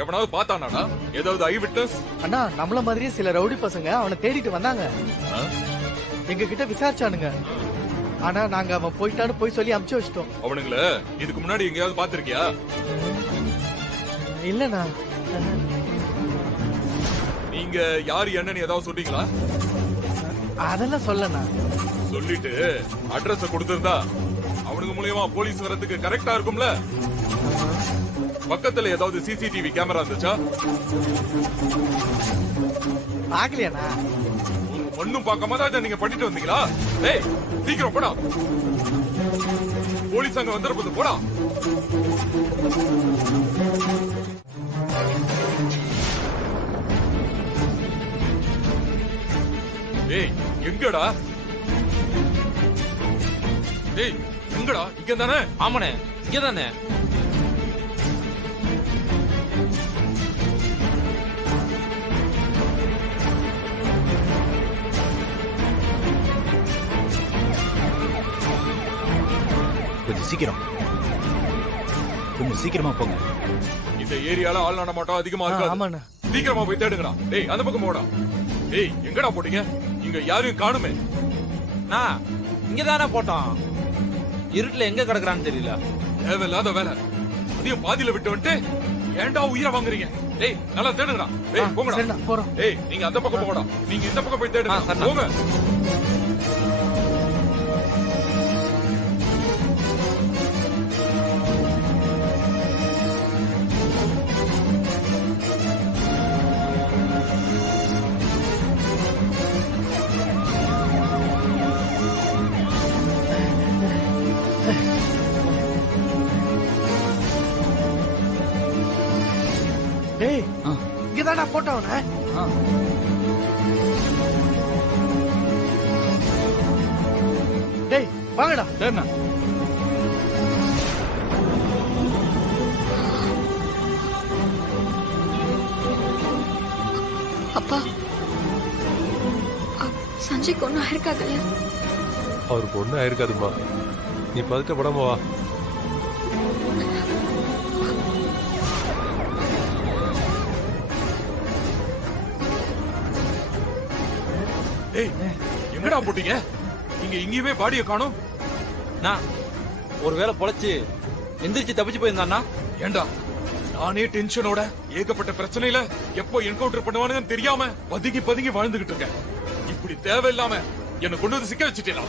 எவனாவது பார்த்தானாடா? ஏதாவது ஐ விட்னஸ்? அண்ணா, நம்மள மாதிரியே சில ரவுடி பசங்க அவனை தேடிட்டு வந்தாங்க. எங்க கிட்ட விசாரிச்சானுங்க. ஆனா நாங்க அவன் போயிட்டான்னு போய் சொல்லி அமுச்சு வச்சிட்டோம். அவனுங்கள இதுக்கு முன்னாடி எங்கேயாவது பாத்திருக்கியா? இல்லண்ணா. நீங்க யாரு என்னன்னு ஏதாவது சொன்னீங்களா? அதெல்லாம் சொல்லண்ணா. சொல்லிட்டு அட்ரஸ் கொடுத்திருந்தா அவனுக்கு மூலியமா போலீஸ் வரதுக்கு கரெக்டா இருக்கும்ல. பக்கத்துல ஏதாவது சிசிடிவி கேமரா இருந்துச்சா? பாக்கலையாண்ணா? ஒண்ணும் பார்க்காம தான் நீங்க பண்ணிட்டு வந்தீங்களா? ஏய், சீக்கிரம் போடா. போலீஸ் அங்க வந்துருப்பது, போடா. ஏய், எங்கடா? ஏய், எங்கடா? இங்க தானே? ஆமாண்ணே, இங்க தானே. கொஞ்சம் சீக்கிரம், கொஞ்சம் சீக்கிரமா போங்க. இந்த ஏரியால ஆள் நடமாட்டம் அதிகமா இருக்காது. ஆமாண்ணா. சீக்கிரமா போய் தேடுங்கடா. டேய் அந்த பக்கம் போடா. டேய் எங்கடா போட்டீங்க? இங்க யாரையும் காணுமே. நான் இங்கதானே போட்டோம். இருட்டுல எங்க கிடக்குறான்னு தெரியல. தேவையில்லாத வேலை. அதையும் பாதியில விட்டு வந்துட்டு ஏன்டா உயிரை வாங்குறீங்க? டேய் நல்லா தேடுங்கடா. டேய் போங்கடா. சரிண்ணா, போறோம். டேய் நீங்க அந்த பக்கம் போங்கடா. நீங்க இந்த பக்கம் போய் தேடுங்க. போங்க. டேய் இங்கதானா போட்டவன? டேய் வாங்கடா. சரிண்ணா. அப்பா சஞ்சய்க்கு ஒன்றும் ஆயிருக்காதுல்ல? அவருக்கு ஒண்ணும் ஆயிருக்காதுமா, நீ பதட்டப்படாம வா. டேய் எங்கடா போட்டீங்க? நீங்க எங்கேயுமே பாடிய காணோம். நான் ஒருவேளை பொழைச்சு எந்திரிச்சு தப்பிச்சு போயிருந்தானா? ஏண்டா நானே டென்ஷனோட ஏகப்பட்ட பிரச்சனையில எப்போ என்கவுண்டர் பண்ணுவானுன்னு தெரியாம பதுங்கி பதுங்கி வாழ்ந்துகிட்டு இருக்கேன். இப்படி தேவையில்லாம என்ன கொண்டு வந்து சிக்க வச்சுட்டீங்களா?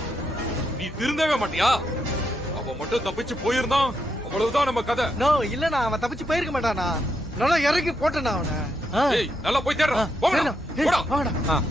நீ திருந்தவே மாட்டியா? அவன் மட்டும் தப்பிச்சு போயிருந்தான், அவ்வளவுதான் நம்ம கதை. நோ இல்லண்ணா, அவன் தப்பிச்சு போயிருக்க மாட்டானா. நல்லா இறங்கி போட்டேனா அவனை. நல்லா போய் தேடுறான். போடா. வாங்கடா.